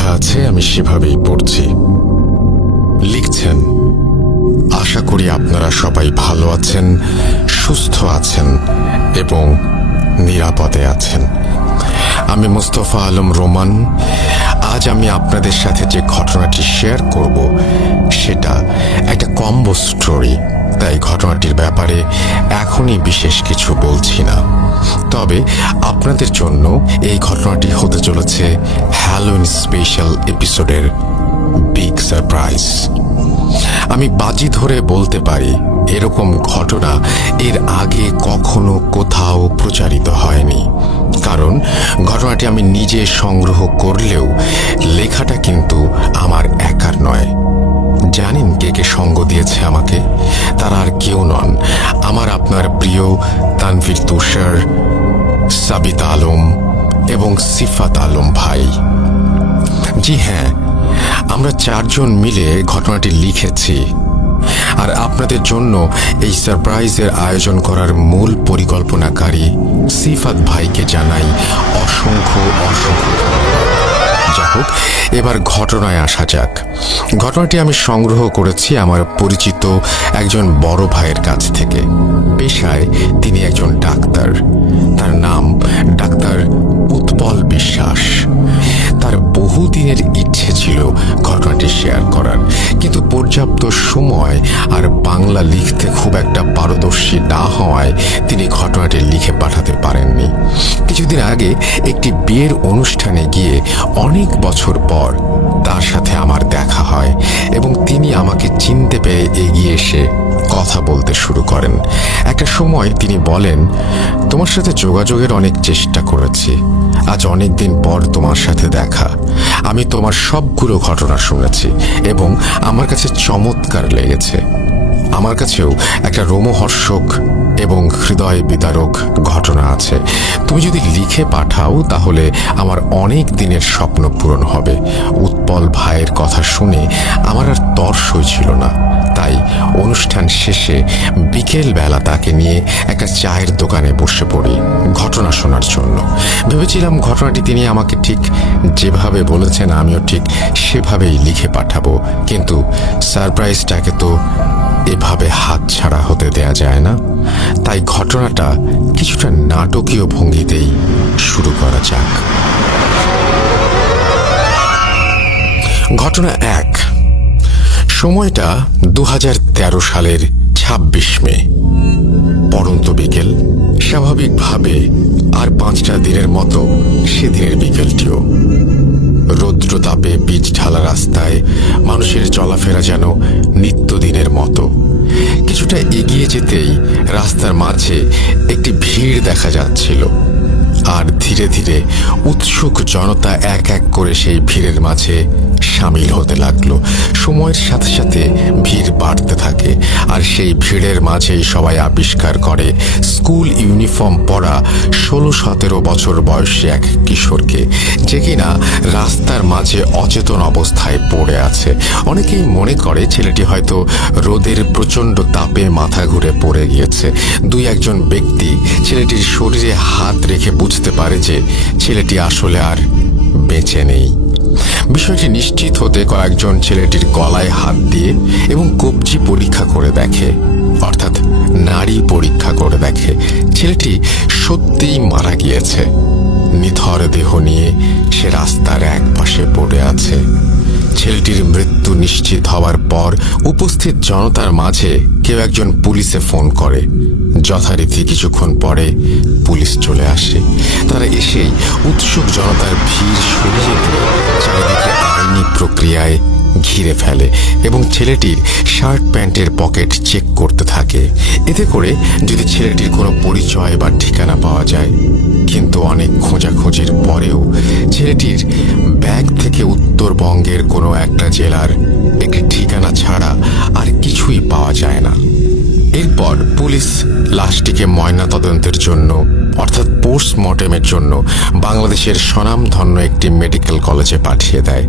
লেখা আছে আমি সেভাবেই পড়ছি। লিখছেন, আশা করি আপনারা সবাই ভালো আছেন, সুস্থ আছেন এবং নিরাপদে আছেন। আমি মোস্তফা আলম রোমান। আজ আমি আপনাদের সাথে যে ঘটনাটি শেয়ার করব সেটা একটা কম্বো স্টোরি, তাই ঘটনাটির ব্যাপারে এখনই বিশেষ কিছু বলছি না। তবে আপনাদের জন্য এই ঘটনাটি হতে চলেছে হ্যালোউইন স্পেশাল এপিসোডের বিগ সারপ্রাইজ। আমি বাজি ধরে বলতে পারি এরকম ঘটনা এর আগে কখনো কোথাও প্রচারিত হয়নি, কারণ ঘটনাটি আমি নিজে সংগ্রহ করলেও লেখাটা কিন্তু আমার একার নয়। জানেন কে কে সঙ্গ দিয়েছে আমাকে? তারা আর কেউ নন, আমার আপনার প্রিয় তানভীর তুষার, সাবিতা আলম এবং সিফাত আলম ভাই। জি হ্যাঁ, আমরা চারজন মিলে ঘটনাটি লিখেছি। আর আপনাদের জন্য এই সারপ্রাইজের আয়োজন করার মূল পরিকল্পনাকারী সিফাত ভাইকে জানাই অসংখ্য অসংখ্য ধন্যবাদ। যা হোক, এবার ঘটনায় আসা যাক। ঘটনাটি আমি সংগ্রহ করেছি আমার পরিচিত একজন বড় ভাইয়ের কাছ থেকে। পেশায় তিনি একজন ডাক্তার। তার নাম ডাক্তার উৎপল বিশ্বাস। তার বহুদিনের ইচ্ছে ছিল ঘটনাটি শেয়ার করার, কিন্তু পর্যাপ্ত সময় আর বাংলা লিখতে খুব একটা পারদর্শী না হওয়ায় তিনি ঘটনাটি লিখে পাঠাতে পারেননি। কিছুদিন আগে একটি বিয়ের অনুষ্ঠানে গিয়ে অনেক বছর পর তার সাথে আমার দেখা হয় এবং তিনি আমাকে চিনতে পেরে এগিয়ে এসে কথা বলতে শুরু করেন। একটা সময় তিনি বলেন, তোমার সাথে যোগাযোগের অনেক চেষ্টা করেছি, আজ অনেক দিন পর তোমার সাথে দেখা। আমি তোমার সবগুলো ঘটনা শুনেছি এবং আমার কাছে চমৎকার লেগেছে। আমার কাছেও একটা রোমহর্ষক এবং হৃদয় বিদারক ঘটনা আছে। তুমি যদি লিখে পাঠাও তাহলে আমার অনেক দিনের স্বপ্ন পূরণ হবে। উৎপল ভাইয়ের কথা শুনে আমার আর তর্স হয়েছিল না, তাই অনুষ্ঠান শেষে বিকেল বেলা তাকে নিয়ে একটা চায়ের দোকানে বসে পড়ি ঘটনা শোনার জন্য। ভেবেছিলাম ঘটনাটি তিনি আমাকে ঠিক যেভাবে বলেছেন আমিও ঠিক সেভাবেই লিখে পাঠাবো, কিন্তু সারপ্রাইজটাকে তো এভাবে হাতছাড়া হতে দেয়া যায় না। তাই ঘটনাটা কিছুটা নাটকীয় ভঙ্গিতেই শুরু করা যাক। ঘটনা 1। সময়টা 2013 সালের 26 মে। পড়ন্ত বিকেল। স্বাভাবিকভাবে আর 5টা দিনের মতো সেদিনের বিকেলটিও। রৌদ্রতাপে পিচ ঢালা রাস্তায় মানুষের চলাফেরা যেন নিত্যদিনের মতো। কিছুটা এগিয়ে যেতেই রাস্তার মাঝে একটি ভিড় দেখা যাচ্ছিল, আর ধীরে ধীরে উৎসুক জনতা এক এক করে সেই ভিড়ের মাঝে সামিল হতে লাগলো। সময়ের সাথে সাথে ভিড় বাড়তে থাকে, আর সেই ভিড়ের মাঝেই সবাই আবিষ্কার করে স্কুল ইউনিফর্ম পরা 16-17 বছর বয়সী এক কিশোরকে, যে কিনা রাস্তার মাঝে অচেতন অবস্থায় পড়ে আছে। অনেকেই মনে করে ছেলেটি হয়তো রোদের প্রচণ্ড তাপে মাথা ঘুরে পড়ে গিয়েছে। 2-1 ব্যক্তি ছেলেটির শরীরে হাত রেখে বুঝতে পারে যে ছেলেটি আসলে আর বেঁচে নেই। বিষয়টি নিশ্চিত হতে কয়েকজন ছেলেটির গলায় হাত দিয়ে এবং কবজি পরীক্ষা করে দেখে, অর্থাৎ নাড়ি পরীক্ষা করে দেখে ছেলেটি সত্যিই মারা গিয়েছে। নিথর দেহ নিয়ে সে রাস্তার এক পাশে পড়ে আছে। ছেলেটির মৃত্যু নিশ্চিত হওয়ার পর উপস্থিত জনতার মাঝে কেউ একজন পুলিশে ফোন করে। যথারীতি কিছুক্ষণ পরে পুলিশ চলে আসে। তারা এসেই উৎসুক জনতার ভিড় সরিয়ে দিয়ে চারিদিকে আইনি প্রক্রিয়ায় ঘিরে ফেলে এবং ছেলেটির শার্ট প্যান্টের পকেট চেক করতে থাকে, এতে করে যদি ছেলেটির কোনো পরিচয় বা ঠিকানা পাওয়া যায়। কিন্তু অনেক খোঁজাখুঁজির পরেও ছেলেটির ব্যাগ থেকে উত্তরবঙ্গের কোনো একটা জেলার একটি ঠিকানা ছাড়া আর কিছুই পাওয়া যায় না। এরপর পুলিশ লাশটিকে ময়নাতদন্তের জন্য, অর্থাৎ পোস্টমর্টেমের জন্য বাংলাদেশের স্বনামধন্য একটি মেডিকেল কলেজে পাঠিয়ে দেয়।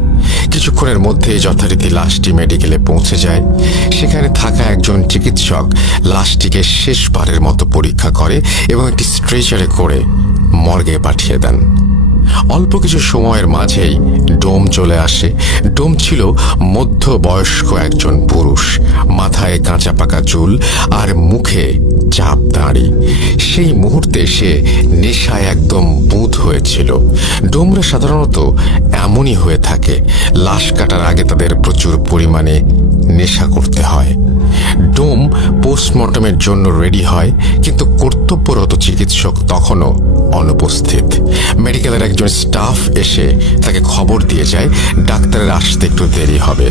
কিছুক্ষণের মধ্যে যথারীতি লাশটি মেডিকেলে পৌঁছে যায়। সেখানে থাকা একজন চিকিৎসক লাশটিকে শেষবারের মতো পরীক্ষা করে এবং একটি স্ট্রেচারে করে মর্গে পাঠিয়ে দেন। অল্প কিছু সময়ের মাঝেই ডোম চলে আসে। ডোম ছিল মধ্যবয়স্ক একজন পুরুষ, মাথায় কাঁচা পাকা চুল আর মুখে চাপ দাঁড়ি। সেই মুহূর্তে সে নেশায় একদম বুঁদ হয়েছিল। ডোমরা সাধারণত এমনই হয়ে থাকে, লাশ কাটার আগে তাদের প্রচুর পরিমাণে নেশা করতে হয়। ডোম পোস্টমর্টমের জন্য রেডি হয়, কিন্তু কর্তব্যরত চিকিৎসক তখনও অনুপস্থিত। মেডিকেলের একজন স্টাফ এসে তাকে খবর দিয়ে যায় ডাক্তারের আসতে একটু দেরি হবে।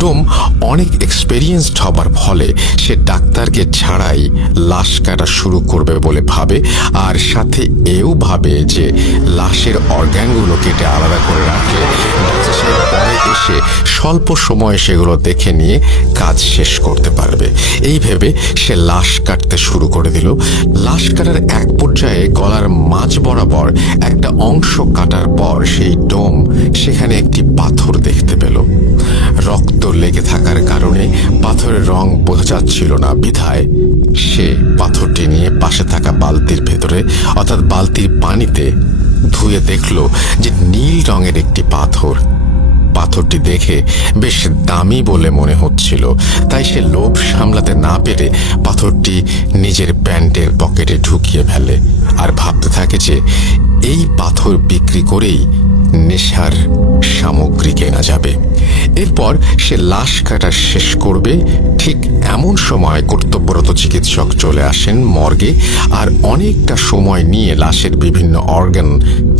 ডোম অনেক এক্সপেরিয়েন্সড হবার ফলে সে ডাক্তারকে ছাড়াই লাশ কাটা শুরু করবে বলে ভাবে, আর সাথে এও ভাবে যে লাশের অর্গ্যানগুলো কেটে আলাদা করে রাখলে সে পরে এসে স্বল্প সময়ে সেগুলো দেখে নিয়ে কাজ শেষ করতে পারবে। এই ভেবে সে লাশ কাটতে শুরু করে দিল। লাশ কাটার এক পর্যায়ে গলার মাঝ বরাবর একটা অংশ কাটার পর সেই ডোম সেখানে একটি পাথর দেখতে পেল। রক্ত লেগে থাকার কারণে পাথরের রং বোঝা যাচ্ছিল না, বিধায় সে পাথরটি নিয়ে পাশে থাকা বালতির ভেতরে অর্থাৎ বালতির পানিতে ধুয়ে দেখল যে নীল রঙের একটি পাথর। পাথরটি দেখে বেশ দামি বলে মনে হচ্ছিল, তাই সে লোভ সামলাতে না পেরে পাথরটি নিজের প্যান্টের পকেটে ঢুকিয়ে ফেলে আর ভাবতে থাকে যে এই পাথর বিক্রি করেই নেশার সামগ্রী কেনা যাবে। এরপর সে লাশ কাটা শেষ করবে। ঠিক এমন সময় কর্তব্যরত চিকিৎসক চলে আসেন মর্গে, আর অনেকটা সময় নিয়ে লাশের বিভিন্ন অর্গান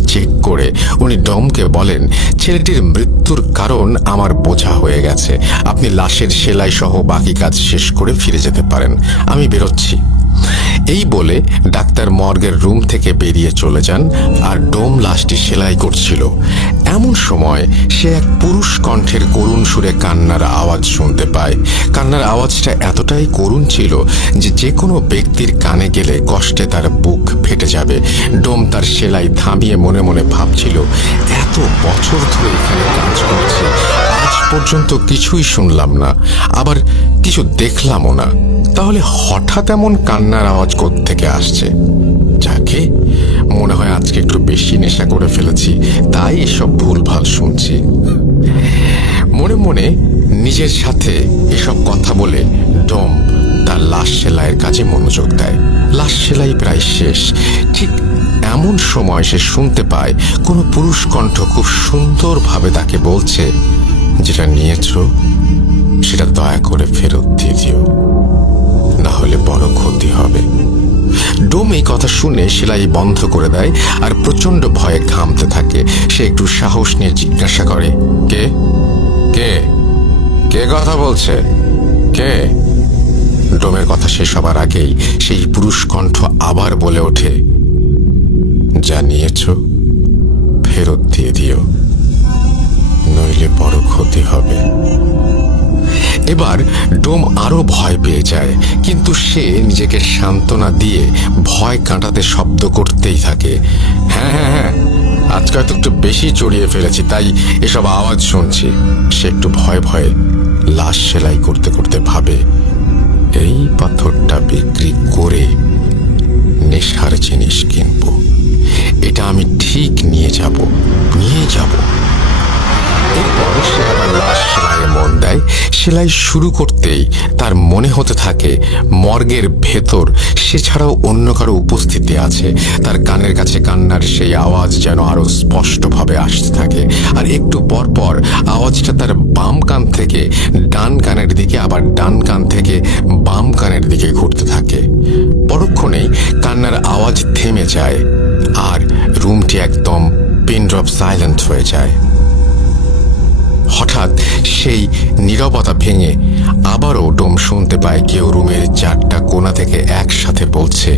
চেক করে উনি ডমকে বলেন, ছেলেটির মৃত্যুর কারণ আমার বোঝা হয়ে গেছে, আপনি লাশের সেলাই সহ বাকি কাজ শেষ করে ফিরে যেতে পারেন, আমি বেরোচ্ছি। এই বলে ডাক্তার মর্গের রুম থেকে বেরিয়ে চলে যান, আর ডোম লাশটি সেলাই করছিল। এমন সময় সে এক পুরুষ কণ্ঠের করুণ সুরে কান্নার আওয়াজ শুনতে পায়। কান্নার আওয়াজটা এতটাই করুণ ছিল যে যে কোনো ব্যক্তির কানে গেলে কষ্টে তার বুক ফেটে যাবে। ডোম তার সেলাই থামিয়ে মনে মনে ভাবছিল, এত বছর ধরে এখানে কাজ করছে, আজ পর্যন্ত কিছুই শুনলাম না, আবার কিছু দেখলামও না, তাহলে হঠাৎ এমন কান্নার আওয়াজ কোত্থেকে আসছে? যাকে মনে হয় আজকে একটু বেশি নেশা করে ফেলেছি, তাই এসব ভুলভাল শুনছি। মনে মনে নিজের সাথে এসব কথা বলে ডোম তার লাশ সেলাইয়ের কাজে মনোযোগ দেয়। লাশ সেলাই প্রায় শেষ। ঠিক এমন সময় সে শুনতে পায় কোনো পুরুষ কণ্ঠ খুব সুন্দরভাবে তাকে বলছে, যেটা নিয়েছ সেটা দয়া করে ফেরত দিয়ে দিও, না হলে বড় ক্ষতি হবে। ডোম এই কথা শুনে সেলাই বন্ধ করে দেয় আর প্রচন্ড ভয়ে ঘামতে থাকে। সে একটু সাহস নিয়ে জিজ্ঞাসা করে, কে কে কে কথা বলছে, কে? ডোমের কথা শেষ হবার আগেই সেই পুরুষ কণ্ঠ আবার বলে ওঠে, যা নিয়েছ ফেরত দিয়ে দিও, নইলে বড় ক্ষতি হবে। এবার ডোম আরো ভয় পেয়ে যায়, কিন্তু সে নিজেকে সান্ত্বনা দিয়ে ভয় কাটাতে শব্দ করতেই থাকে, হ্যাঁ হ্যাঁ হ্যাঁ, আজকাল তো একটু বেশি চড়িয়ে ফেলেছি, তাই এসব আওয়াজ শুনছি। সে একটু ভয়ে ভয়ে লাশ সেলাই করতে করতে ভাবে, এই পাথরটা বিক্রি করে নেশার জিনিস কিনবো, এটা আমি ঠিক নিয়ে যাব। এরপর সে আবার লাশ সেলাইয়ে মন দেয়। সেলাই শুরু করতেই তার মনে হতে থাকে মর্গের ভেতর সে ছাড়াও অন্য কারো উপস্থিতি আছে। তার কানের কাছে কান্নার সেই আওয়াজ যেন আরো স্পষ্টভাবে আসতে থাকে, আর একটু পর পর আওয়াজটা তার বাম কান থেকে ডান কানের দিকে, আবার ডান কান থেকে বাম কানের দিকে ঘুরতে থাকে। পরক্ষণেই কান্নার আওয়াজ থেমে যায় আর রুমটি একদম পিন ড্রপ সাইলেন্ট হয়ে যায়। হঠাৎ সেই নীরবতা ভেঙে আবারও ডোম শুনতে পায় কেউ রুমের চারটা কোণা থেকে একসাথে বলছে,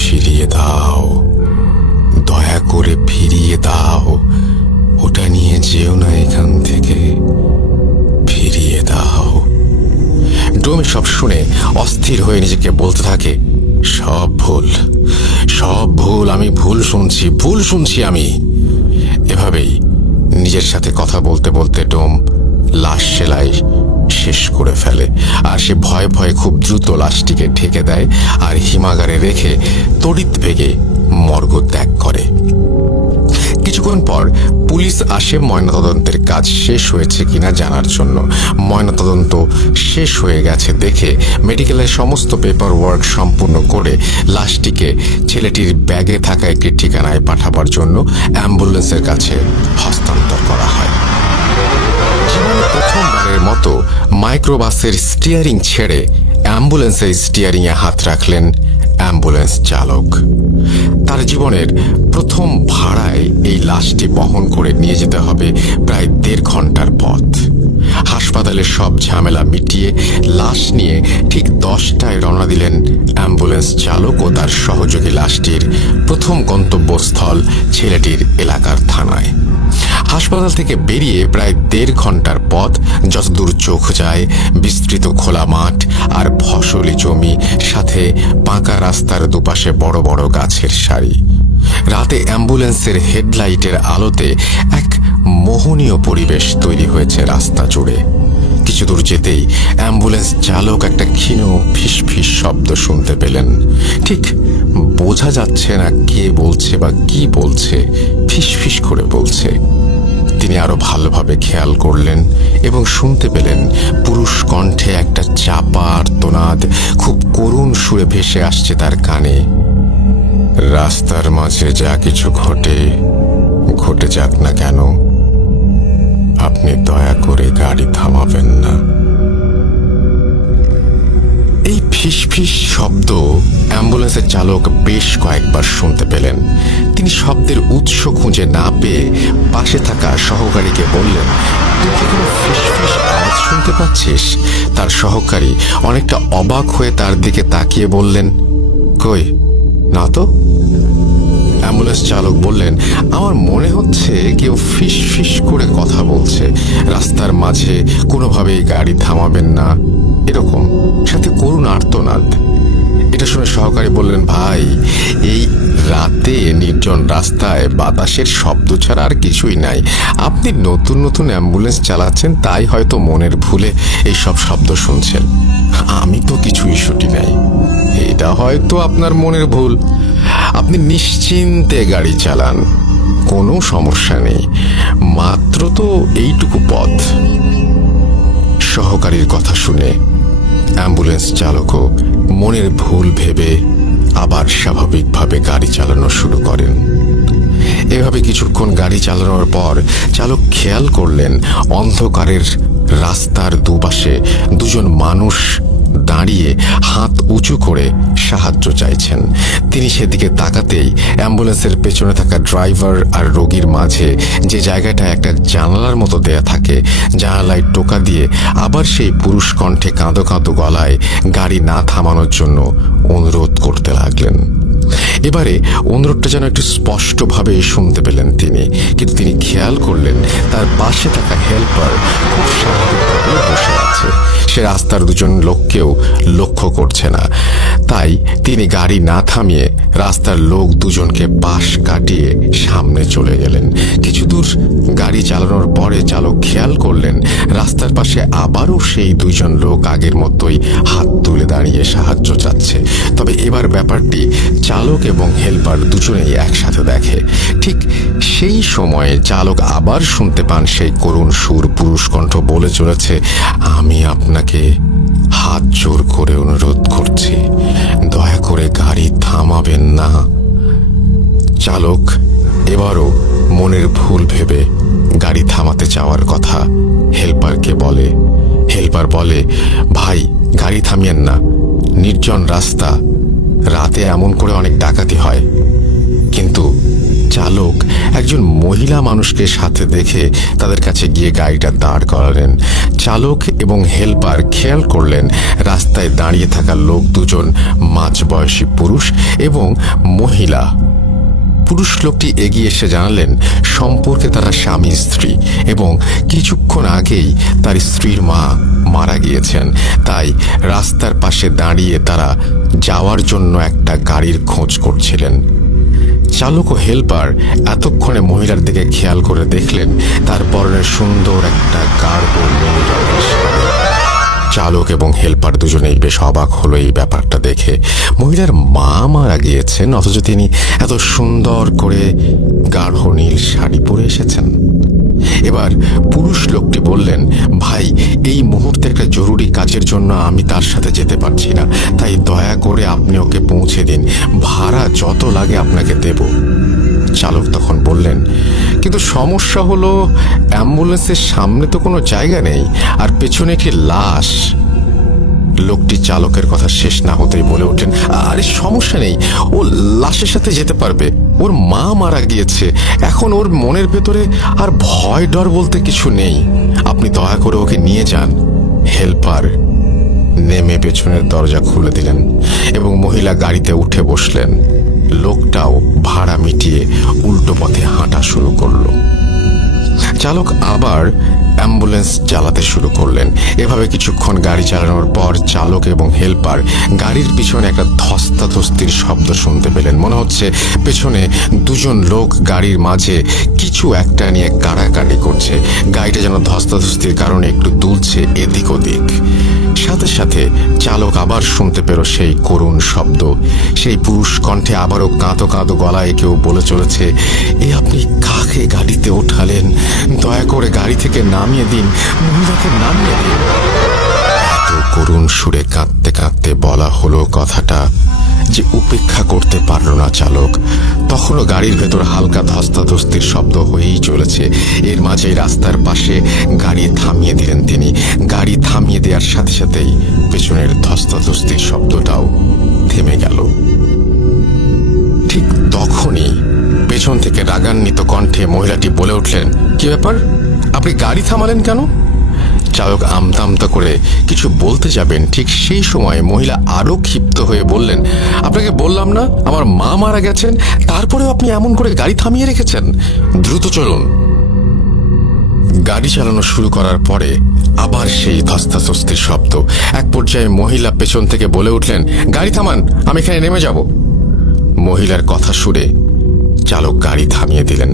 ফিরিয়ে দাও, দয়া করে ফিরিয়ে দাও, ওটা নিয়ে যেও না এখান থেকে, ফিরিয়ে দাও। ডোম সব শুনে অস্থির হয়ে নিজেকে বলতে থাকে, সব ভুল, আমি ভুল শুনছি আমি। এভাবেই নিজের সাথে কথা বলতে বলতে ডোম লাশ সেলাই শেষ করে ফেলে, আর সে ভয়ে ভয়ে খুব দ্রুত লাশটিকে ঢেকে দেয় আর হিমাগারে রেখে তড়িৎ বেগে মর্গ ত্যাগ করে। কিছুক্ষণ পর পুলিশ আসে ময়নাতদন্তের কাজ শেষ হয়েছে কিনা জানার জন্য। ময়নাতদন্ত শেষ হয়ে গেছে দেখে মেডিকেলের সমস্ত পেপার ওয়ার্ক সম্পূর্ণ করে লাশটিকে ছেলেটির ব্যাগে থাকা একটি ঠিকানায় পাঠাবার জন্য অ্যাম্বুলেন্সের কাছে হস্তান্তর করা হয়। জীবনে প্রথমবারের মতো মাইক্রোবাসের স্টিয়ারিং ছেড়ে অ্যাম্বুলেন্সের স্টিয়ারিংয়ে হাত রাখলেন অ্যাম্বুলেন্স চালক। তার জীবনের প্রথম ভাড়ায় এই লাশটি বহন করে নিয়ে যেতে হবে প্রায় 1.5 ঘন্টার পথ। হাসপাতালের সব ঝামেলা মিটিয়ে লাশ নিয়ে ঠিক 10টায় রওনা দিলেন অ্যাম্বুলেন্স চালক ও তার সহযোগী লাশটির প্রথম গন্তব্যস্থল ছেলেটির এলাকার থানায়। হাসপাতাল থেকে বেরিয়ে প্রায় 1.5 ঘন্টার পথ, যতদূর চোখ যায় বিস্তৃত খোলা মাঠ আর ফসলি জমি, সাথে পাকা রাস্তার দুপাশে বড় বড় গাছের সারি। রাতে অ্যাম্বুলেন্সের হেডলাইটের আলোতে এক মোহনীয় পরিবেশ তৈরি হয়েছে রাস্তা জুড়ে। কিছু দূর যেতেই অ্যাম্বুলেন্স চালক একটা ক্ষীণ ফিসফিস শব্দ শুনতে পেলেন। ঠিক বোঝা যাচ্ছে না কে বলছে বা কি বলছে, ফিসফিস করে বলছে। তিনি আরো ভালোভাবে খেয়াল করলেন এবং শুনতে পেলেন পুরুষ কণ্ঠে একটা চাপা আর্তনাদ খুব করুণ সুরে ভেসে আসছে তার কানে। রাস্তার মাঝে যা কিছু ঘটে যাক না কেন, আপনি দয়া করে গাড়ি থামাবেন না। এই ফিসফিস শব্দ অ্যাম্বুলেন্সের চালক বেশ কয়েকবার শুনতে পেলেন। তিনি শব্দের উৎস খুঁজে না পেয়ে পাশে থাকা সহকারীকে বললেন, তুই কি কোনো ফিসফিস আওয়াজ শুনতে পাচ্ছিস? তার সহকারী অনেকটা অবাক হয়ে তার দিকে তাকিয়ে বললেন, কই না তো। অ্যাম্বুলেন্স চালক বললেন, আমার মনে হচ্ছে কেউ ফিস ফিস করে কথা বলছে। রাস্তার মাঝে কোনোভাবেই গাড়ি থামাবেন না, এরকম, সাথে করুণ আর্তনাদ। এটা শুনে সহকারী বললেন, ভাই, এই রাতে নির্জন রাস্তায় বাতাসের শব্দ ছাড়া আর কিছুই নাই। আপনি নতুন নতুন অ্যাম্বুলেন্স চালাচ্ছেন, তাই হয়তো মনের ভুলে এই সব শব্দ শুনছেন। আমি তো কিছুই শুটি নাই। এটা হয়তো আপনার মনের ভুল। আপনি নিশ্চিন্তে গাড়ি চালান, কোনো সমস্যা নেই, মাত্র তো এইটুকু পথ। সহকারীর কথা শুনে অ্যাম্বুলেন্স চালকও মনের ভুল ভেবে আবার স্বাভাবিকভাবে গাড়ি চালানো শুরু করেন। এভাবে কিছুক্ষণ গাড়ি চালানোর পর চালক খেয়াল করলেন অন্ধকারের রাস্তার দুপাশে দুজন মানুষ দাঁড়িয়ে হাত উঁচু করে সাহায্য চাইছেন। তিনি সেদিকে তাকাতেই অ্যাম্বুলেন্সের পেছনে থাকা ড্রাইভার আর রোগীর মাঝে যে জায়গাটা একটা জানালার মতো দেয়া থাকে, জানালায় টোকা দিয়ে আবার সেই পুরুষ কণ্ঠে কাঁদো কাঁদো গলায় গাড়ি না থামানোর জন্য অনুরোধ করতে লাগলেন। এবারে অনুরোধটা যেন একটু স্পষ্টভাবে শুনতে পেলেন তিনি, কিন্তু তিনি খেয়াল করলেন তার পাশে থাকা হেল্পার খুব স্বাভাবিকভাবে বসে আছে। সে রাস্তার দুজন লোককেও লক্ষ্য করছে না। তাই তিনি গাড়ি না থামিয়ে রাস্তার লোক দুজনকে পাশ কাটিয়ে সামনে চলে গেলেন। কিছু দূর গাড়ি চালানোর পরে চালক খেয়াল করলেন রাস্তার পাশে আবারও সেই দুইজন লোক আগের মতোই হাত তুলে দাঁড়িয়ে সাহায্য চাচ্ছে। তবে এবার ব্যাপারটি চালক এবং হেল্পার দুজনেই একসাথে দেখে। ঠিক সেই সময়ে চালক আবার শুনতে পান সেই করুণ সুর, পুরুষ কণ্ঠ বলে চলেছে, আমি আপনাকে হাত জোর করে অনুরোধ করছি, দয়া করে গাড়ি থামাবেন না। চালক এবারও মনের ভুল ভেবে গাড়ি থামাতে চাওয়ার কথা হেল্পারকে বলে। হেল্পার বলে, ভাই, গাড়ি থামিয়েন না, নির্জন রাস্তা, রাতে এমন করে অনেক ডাকাতি হয়। কিন্তু চালক একজন মহিলা মানুষকে সাথে দেখে তাদের কাছে গিয়ে গাড়িটা দাঁড় করালেন। চালক এবং হেল্পার খেয়াল করলেন রাস্তায় দাঁড়িয়ে থাকা লোক দুজন মাঝবয়সী পুরুষ এবং মহিলা। পুরুষ লোকটি এগিয়ে এসে জানালেন সম্পর্কে তারা স্বামী স্ত্রী এবং কিছুক্ষণ আগেই তার স্ত্রীর মা মারা গিয়েছেন। তাই রাস্তার পাশে দাঁড়িয়ে তারা যাওয়ার জন্য একটা গাড়ির খোঁজ করছিলেন। চালক ও হেল্পার এতক্ষণে মহিলার দিকে খেয়াল করে দেখলেন তার পরনে সুন্দর একটা গাঢ় নীল রঙের শাড়ি। চালক এবং হেল্পার দুজনেই বেশ অবাক হলো এই ব্যাপারটা দেখে। মহিলার মা মারা গিয়েছেন, অথচ তিনি এত সুন্দর করে গাঢ় নীল শাড়ি পরে এসেছেন। এবার পুরুষ লোকটি বললেন, ভাই, এই মুহূর্তে একটা জরুরি কাজের জন্য আমি তার সাথে যেতে পারছি না, তাই দয়া করে আপনি ওকে পৌঁছে দিন, ভাড়া যত লাগে আপনাকে দেব। চালক তখন বললেন, কিন্তু সমস্যা হলো অ্যাম্বুলেন্সের সামনে তো কোনো জায়গা নেই, আর পেছনে একটি লাশ। লোকটি চালকের কথা শেষ না হতেই বলে ওঠেন, আরে সমস্যা নেই, ও লাশের সাথে যেতে পারবে। ওর মা মারা গিয়েছে, এখন ওর মনের ভেতরে আর ভয় ডর বলতে কিছু নেই, আপনি দয়া করে ওকে নিয়ে যান। হেল্পার নেমে পেছনের দরজা খুলে দিলেন এবং মহিলা গাড়িতে উঠে বসলেন। লোকটাও ভাড়া মিটিয়ে উল্টো পথে হাঁটা শুরু করলো। চালক আবার অ্যাম্বুলেন্স চালাতে শুরু করলেন। এভাবে কিছুক্ষণ গাড়ি চালানোর পর চালক এবং হেল্পার গাড়ির পিছনে একটা ধস্তাধস্তির শব্দ শুনতে পেলেন। মনে হচ্ছে পেছনে দুজন লোক গাড়ির মাঝে কিছু একটা নিয়ে কাড়াকাড়ি করছে। গাড়িটা যেন ধস্তাধস্তির কারণে একটু দুলছে এদিক ওদিক। সাথে সাথে চালক আবার শুনতে পেল সেই করুণ শব্দ। সেই পুরুষ কণ্ঠে আবারও কাঁদো কাঁদো গলায় কেউ বলে চলেছে, এ আপনি কাকে গাড়িতে ওঠালেন? দয়া করে গাড়ি থেকে নামিয়ে দিন, মহিলাকে নামিয়ে দিন। এত করুণ সুরে কাঁদতে কাঁদতে বলা হলো কথাটা যে উপেক্ষা করতে পারল না চালক। তখনও গাড়ির ভেতর হালকা ধস্তাধস্তির শব্দ হয়েই চলেছে। এর মাঝে রাস্তার পাশে গাড়ি থামিয়ে দিলেন তিনি। গাড়ি থামিয়ে দেওয়ার সাথে সাথেই পেছনের ধস্তাধস্তির শব্দটাও থেমে গেল। ঠিক তখনই পেছন থেকে রাগান্বিত কণ্ঠে মহিলাটি বলে উঠলেন, কি ব্যাপার, আপনি গাড়ি থামালেন কেন? চালক আমতা করে কিছু বলতে যাবেন, ঠিক সেই সময় মহিলা আরো ক্ষিপ্ত হয়ে বললেন, আপনাকে বললাম না আমার মা মারা গেছেন, তারপরেও আপনি এমন করে গাড়ি থামিয়ে রেখেছেন, দ্রুত চলুন। গাড়ি চালানো শুরু করার পরে আবার সেই ধস্তাধস্তির শব্দ। এক পর্যায়ে মহিলা পেছন থেকে বলে উঠলেন, গাড়ি থামান, আমি এখানে নেমে যাব। মহিলার কথা শুনে চালক গাড়ি থামিয়ে দিলেন।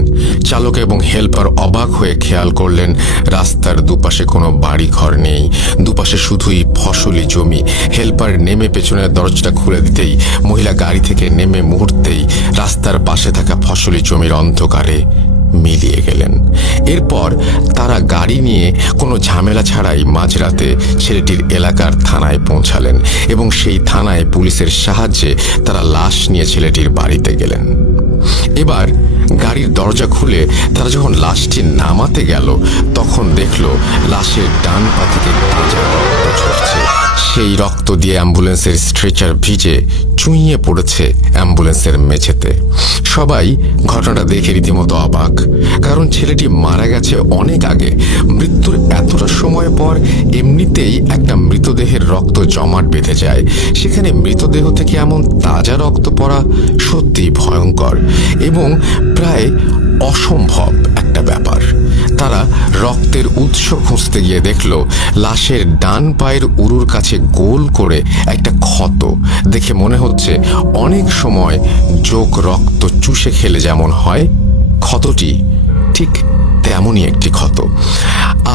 চালক এবং হেল্পার অবাক হয়ে খেয়াল করলেন রাস্তার দুপাশে কোনো বাড়ি ঘর নেই, দুপাশে শুধুই ফসলি জমি। হেল্পার নেমে পেছনের দরজাটা খুলে দিতেই মহিলা গাড়ি থেকে নেমে মুহূর্তেই রাস্তার পাশে থাকা ফসলি জমির অন্ধকারে মিলিয়ে গেলেন। এরপর তারা গাড়ি নিয়ে কোনো ঝামেলা ছাড়াই মাঝরাতে ছেলেটির এলাকার থানায় পৌঁছালেন এবং সেই থানায় পুলিশের সাহায্যে তারা লাশ নিয়ে ছেলেটির বাড়িতে গেলেন। এবার গাড়ির দরজা খুলে তারা যখন লাশটি নামাতে গেল তখন দেখল লাশের ডান পা থেকে তাজা রক্ত ঝরছে। সেই রক্ত দিয়ে অ্যাম্বুলেন্সের স্ট্রেচার ভিজে চুইয়ে পড়েছে অ্যাম্বুলেন্সের মেঝেতে। সবাই ঘটনাটা দেখে রীতিমতো অবাক, কারণ ছেলেটি মারা গেছে অনেক আগে। মৃত্যুর এতটা সময় পর এমনিতেই একটা মৃতদেহের রক্ত জমাট বেঁধে যায়, সেখানে মৃতদেহ থেকে এমন তাজা রক্ত পড়া সত্যিই ভয়ঙ্কর এবং প্রায় অসম্ভব একটা ব্যাপার। তারা রক্তের উৎস খুঁজতে গিয়ে দেখল লাশের ডান পায়ের উরুর কাছে গোল করে একটা ক্ষত। দেখে মনে হচ্ছে অনেক সময় যোগ রক্ত চুষে খেলে যেমন হয়, ক্ষতটি ঠিক তেমনই একটি ক্ষত।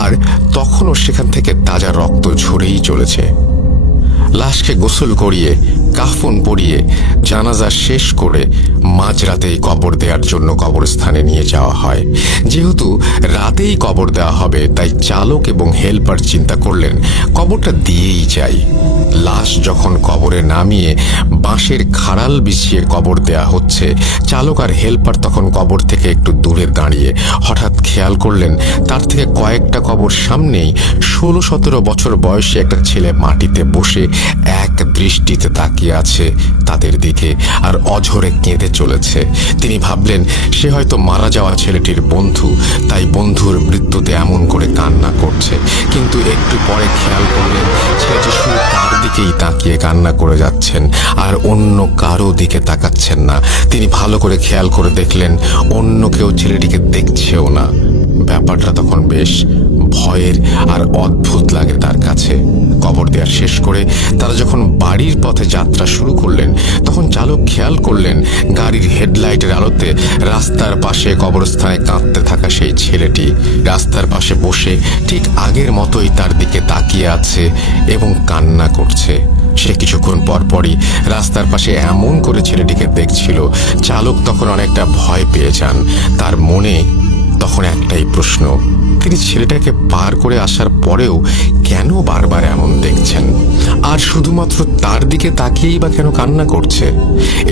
আর তখনও সেখান থেকে তাজা রক্ত ঝরেই চলেছে। লাশকে গোসল করিয়ে কাফন পরিয়ে জানাজা শেষ করে মাঝরাতেই কবর দেওয়ার জন্য কবরস্থানে নিয়ে যাওয়া হয়। যেহেতু রাতেই কবর দেওয়া হবে তাই চালক এবং হেল্পার চিন্তা করলেন কবরটা দিয়েই যাই। লাশ যখন কবরে নামিয়ে বাঁশের খাড়াল বিছিয়ে কবর দেয়া হচ্ছে, চালক আর হেল্পার তখন কবর থেকে একটু দূরে দাঁড়িয়ে হঠাৎ খেয়াল করলেন তার থেকে কয়েকটা কবর সামনেই 16-17 বছর বয়সী একটা ছেলে মাটিতে বসে এক দৃষ্টিতে তাকিয়ে আছে তাদের দিকে আর অঝরে কেঁদে চলেছে। তিনি ভাবলেন সে হয়তো মারা যাওয়া ছেলেটির বন্ধু, তাই বন্ধুর মৃত্যুতে এমন করে কান্না করছে। কিন্তু একটু পরে খেয়াল করলেন ছেলেটি শুধু তার দিকেই তাকিয়ে কান্না করে যাচ্ছেন আর অন্য কারো দিকে তাকাচ্ছেন না। তিনি ভালো করে খেয়াল করে দেখলেন অন্য কেউ ছেলেটিকে দেখছেও না। ব্যাপারটা তখন বেশ ভয়ের আর অদ্ভুত লাগে তার কাছে। কবর দেওয়ার শেষ করে তারা যখন বাড়ির পথে যাত্রা শুরু করলেন, তখন চালক খেয়াল করলেন গাড়ির হেডলাইটের আলোতে রাস্তার পাশে কবরস্থানে কাঁদতে থাকা সেই ছেলেটি রাস্তার পাশে বসে ঠিক আগের মতোই তার দিকে তাকিয়ে আছে এবং কান্না করছে। সে কিছুক্ষণ পরপরই রাস্তার পাশে এমন করে ছেলেটিকে দেখছিল। চালক তখন অনেকটা ভয় পেয়ে যান। তার মনে তখন একটাই প্রশ্ন, তিনি ছেলেটাকে পার করে আসার পরেও কেন বারবার এমন দেখছেন, আর শুধুমাত্র তার দিকে তাকিয়েই বা কেন কান্না করছে।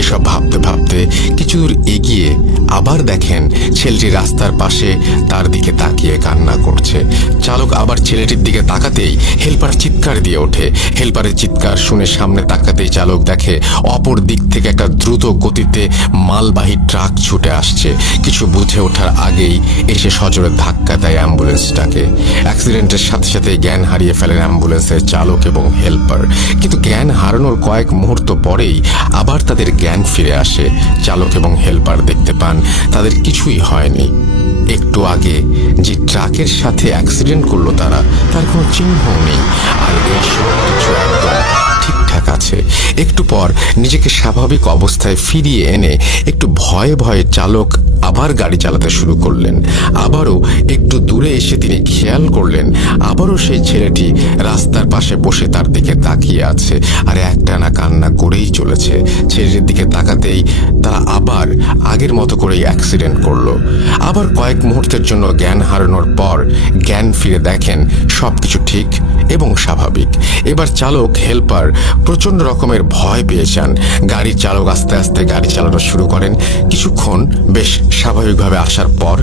এসব ভাবতে ভাবতে কিছু দূর এগিয়ে আবার দেখেন ছেলেটি রাস্তার পাশে তার দিকে তাকিয়ে কান্না করছে। চালক আবার ছেলেটির দিকে তাকাতেই হেলপার চিৎকার দিয়ে ওঠে। হেলপারের চিৎকার শুনে সামনে তাকাতেই চালক দেখে অপর দিক থেকে একটা দ্রুত গতিতে মালবাহী ট্রাক ছুটে আসছে। কিছু বুঝে ওঠার আগেই এসে সজোরে ধাক্কা দেয় অ্যাম্বুলেন্সটাকে। অ্যাক্সিডেন্টের সাথে সাথে জ্ঞান হারিয়ে ফেলেন অ্যাম্বুলেন্সের চালক এবং হেল্পার। কিন্তু জ্ঞান হারানোর কয়েক মুহূর্ত পরেই আবার তাদের জ্ঞান ফিরে আসে। চালক এবং হেল্পার দেখতে পান তাদের কিছুই হয়নি। একটু আগে যে ট্রাকের সাথে অ্যাক্সিডেন্ট করলো তারা, তার কোনো চিহ্নও নেই, আর এই সব কিছু একদম ঠিকঠাক আছে। একটু পর নিজেকে স্বাভাবিক অবস্থায় ফিরিয়ে এনে একটু ভয়ে ভয়ে চালক আবার গাড়ি চালাতে শুরু করলেন। আবারও একটু দূরে এসে তিনি খেয়াল করলেন আবারও সেই ছেলেটি রাস্তার পাশে বসে তার দিকে তাকিয়ে আছে আর একটানা কান্না করেই চলেছে। ছেলেটির দিকে তাকাতেই তারা আবার আগের মতো করেই অ্যাক্সিডেন্ট করলো। আবার কয়েক মুহূর্তের জন্য জ্ঞান হারানোর পর জ্ঞান ফিরে দেখেন সবকিছু ঠিক এবং স্বাভাবিক। এবার চালক হেল্পার প্রচন্ড রকমের ভয় পেয়ে যান। গাড়ির চালক আস্তে আস্তে গাড়ি চালানো শুরু করেন। কিছুক্ষণ বেশ স্বাভাবিকভাবে আসার পর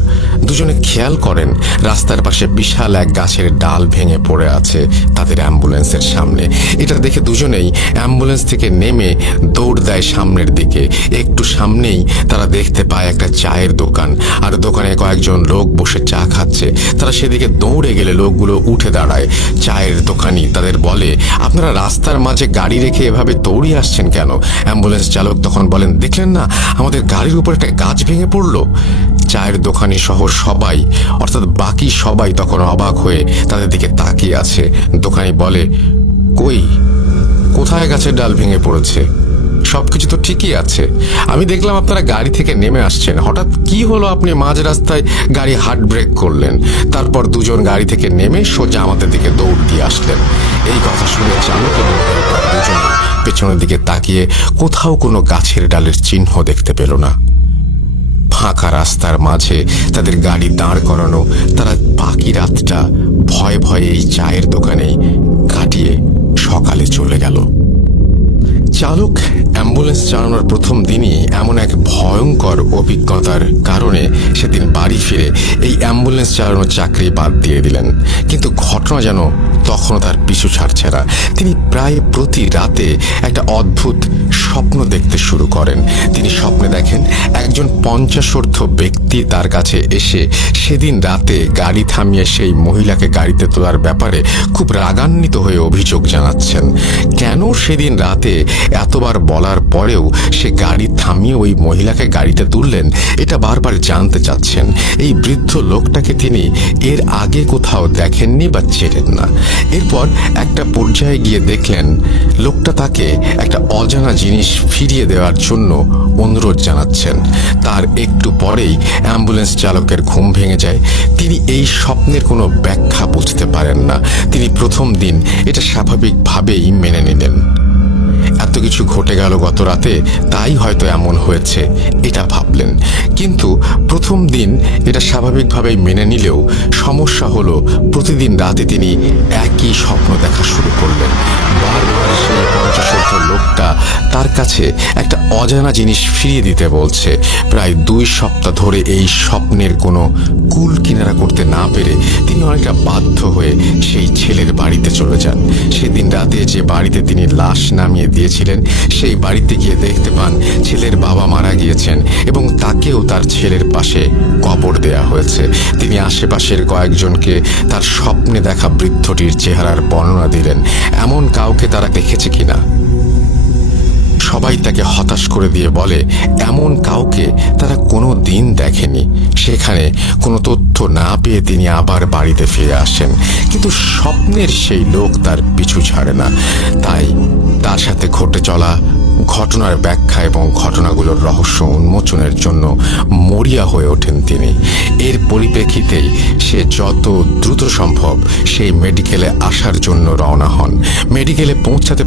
দুজনে খেয়াল করেন রাস্তার পাশে বিশাল এক গাছের ডাল ভেঙে পড়ে আছে তাদের অ্যাম্বুলেন্সের সামনে। এটা দেখে দুজনেই অ্যাম্বুলেন্স থেকে নেমে দৌড় দেয় সামনের দিকে। একটু সামনেই তারা দেখতে পায় একটা চায়ের দোকান, আর দোকানে কয়েকজন লোক বসে চা খাচ্ছে। তারা সেদিকে দৌড়ে গেলে লোকগুলো উঠে দাঁড়ায়। চায়ের দোকানি তাদের বলে, আপনারা রাস্তার মাঝে গাড়ি রেখে এভাবে দৌড়িয়ে আসছেন কেন? অ্যাম্বুলেন্স চালক তখন বলেন, দেখলেন না আমাদের গাড়ির উপর একটা গাছ ভেঙে পড়লো। চায়ের দোকানি সহ সবাই, অর্থাৎ বাকি সবাই তখন অবাক হয়ে তাদের দিকে তাকিয়ে আছে। দোকানি বলে, কোথায় গাছের ডাল ভেঙে পড়েছে? সবকিছু তো ঠিকই আছে। আমি দেখলাম আপনারা গাড়ি থেকে নেমে আসছেন, হঠাৎ কি হলো আপনি মাঝ রাস্তায় গাড়ি হার্ড ব্রেক করলেন, তারপর দুজন গাড়ি থেকে নেমে সোজা আমাদের দিকে দৌড় দিয়ে আসলেন। এই কথা শুনে চালক এবং হেল্পার দুজনে পেছনের দিকে তাকিয়ে কোথাও কোনো গাছের ডালের চিহ্ন দেখতে পেল না। ফাঁকা রাস্তার মাঝে তাদের গাড়ি দাঁড় করানো। তারা বাকি রাতটা ভয়ে ভয়ে এই চায়ের দোকানেই কাটিয়ে সকালে চলে গেল। চালক অ্যাম্বুলেন্স চালানোর প্রথম দিনই এমন এক ভয়ঙ্কর অভিজ্ঞতার কারণে সেদিন বাড়ি ফিরে এই অ্যাম্বুলেন্স চালানোর চাকরি বাদ দিয়ে দিলেন। কিন্তু ঘটনা যেন তখনও তার পিছু ছাড়ছে না। তিনি প্রায় প্রতি রাতে একটা অদ্ভুত স্বপ্ন দেখতে শুরু করেন। তিনি স্বপ্নে দেখেন একজন 50 ব্যক্তি তার কাছে এসে সেদিন রাতে গাড়ি থামিয়ে সেই মহিলাকে গাড়িতে তোলার ব্যাপারে খুব রাগান্বিত হয়ে অভিযোগ জানাচ্ছেন। কেন সেদিন রাতে এতবার বলার পরেও সে গাড়ি থামিয়ে ওই মহিলাকে গাড়িতে তুললেন, এটা বারবার জানতে চাচ্ছেন। এই বৃদ্ধ লোকটাকে তিনি এর আগে কোথাও দেখেননি বা চেনেন না। এরপর একটা পর্যায়ে গিয়ে দেখলেন লোকটা তাকে একটা অজানা জিনিস ফিরিয়ে দেওয়ার জন্য অনুরোধ জানাচ্ছেন। তার একটু পরেই অ্যাম্বুলেন্স চালকের ঘুম ভেঙে যায়। তিনি এই স্বপ্নের কোনো ব্যাখ্যা বুঝতে পারেন না। তিনি প্রথম দিন এটা স্বাভাবিকভাবেই মেনে নিলেন। এত কিছু ঘটে গেল গত রাতে, তাই হয়তো এমন হয়েছে এটা ভাবলেন। কিন্তু প্রথম দিন এটা স্বাভাবিকভাবেই মেনে নিলেও সমস্যা হলো প্রতিদিন রাতে তিনি একই স্বপ্ন দেখা শুরু করলেন। বারবার সেই 50 লোকটা তার কাছে একটা অজানা জিনিস ফিরিয়ে দিতে বলছে। প্রায় 2 সপ্তাহ ধরে এই স্বপ্নের কোনো কুল কিনারা করতে না পেরে তিনি অনেকটা বাধ্য হয়ে সেই ছেলের বাড়িতে চলে যান। সেদিন রাতে যে বাড়িতে তিনি লাশ নামিয়ে দিয়েছিলেন সেই বাড়িতে গিয়ে দেখতে পান ছেলের বাবা মারা গিয়েছেন এবং তাকেও তার ছেলের পাশে কবর দেয়া হয়েছে। তিনি আশেপাশের কয়েকজনকে তার স্বপ্নে দেখা বৃদ্ধটির চেহারার বর্ণনা দিলেন, এমন কাউকে তারা দেখেছে কিনা। সবাই তাকে হতাশ করে দিয়ে বলে এমন কাউকে তারা কোনো দিন দেখেনি। সেখানে কোনো তথ্য না পেয়ে তিনি আবার বাড়িতে ফিরে আসেন, কিন্তু স্বপ্নের সেই লোক তার পিছু ছাড়ে না। তাই তার সাথে ঘটে চলা ঘটনার ব্যাখ্যা এবং ঘটনাগুলোর রহস্য উন্মোচনের জন্য মরিয়া হয়ে ওঠেন তিনি। এর পরিপ্রেক্ষিতেই সে যত দ্রুত সম্ভব সেই মেডিকেলে আসার জন্য রওনা হন। মেডিকেলে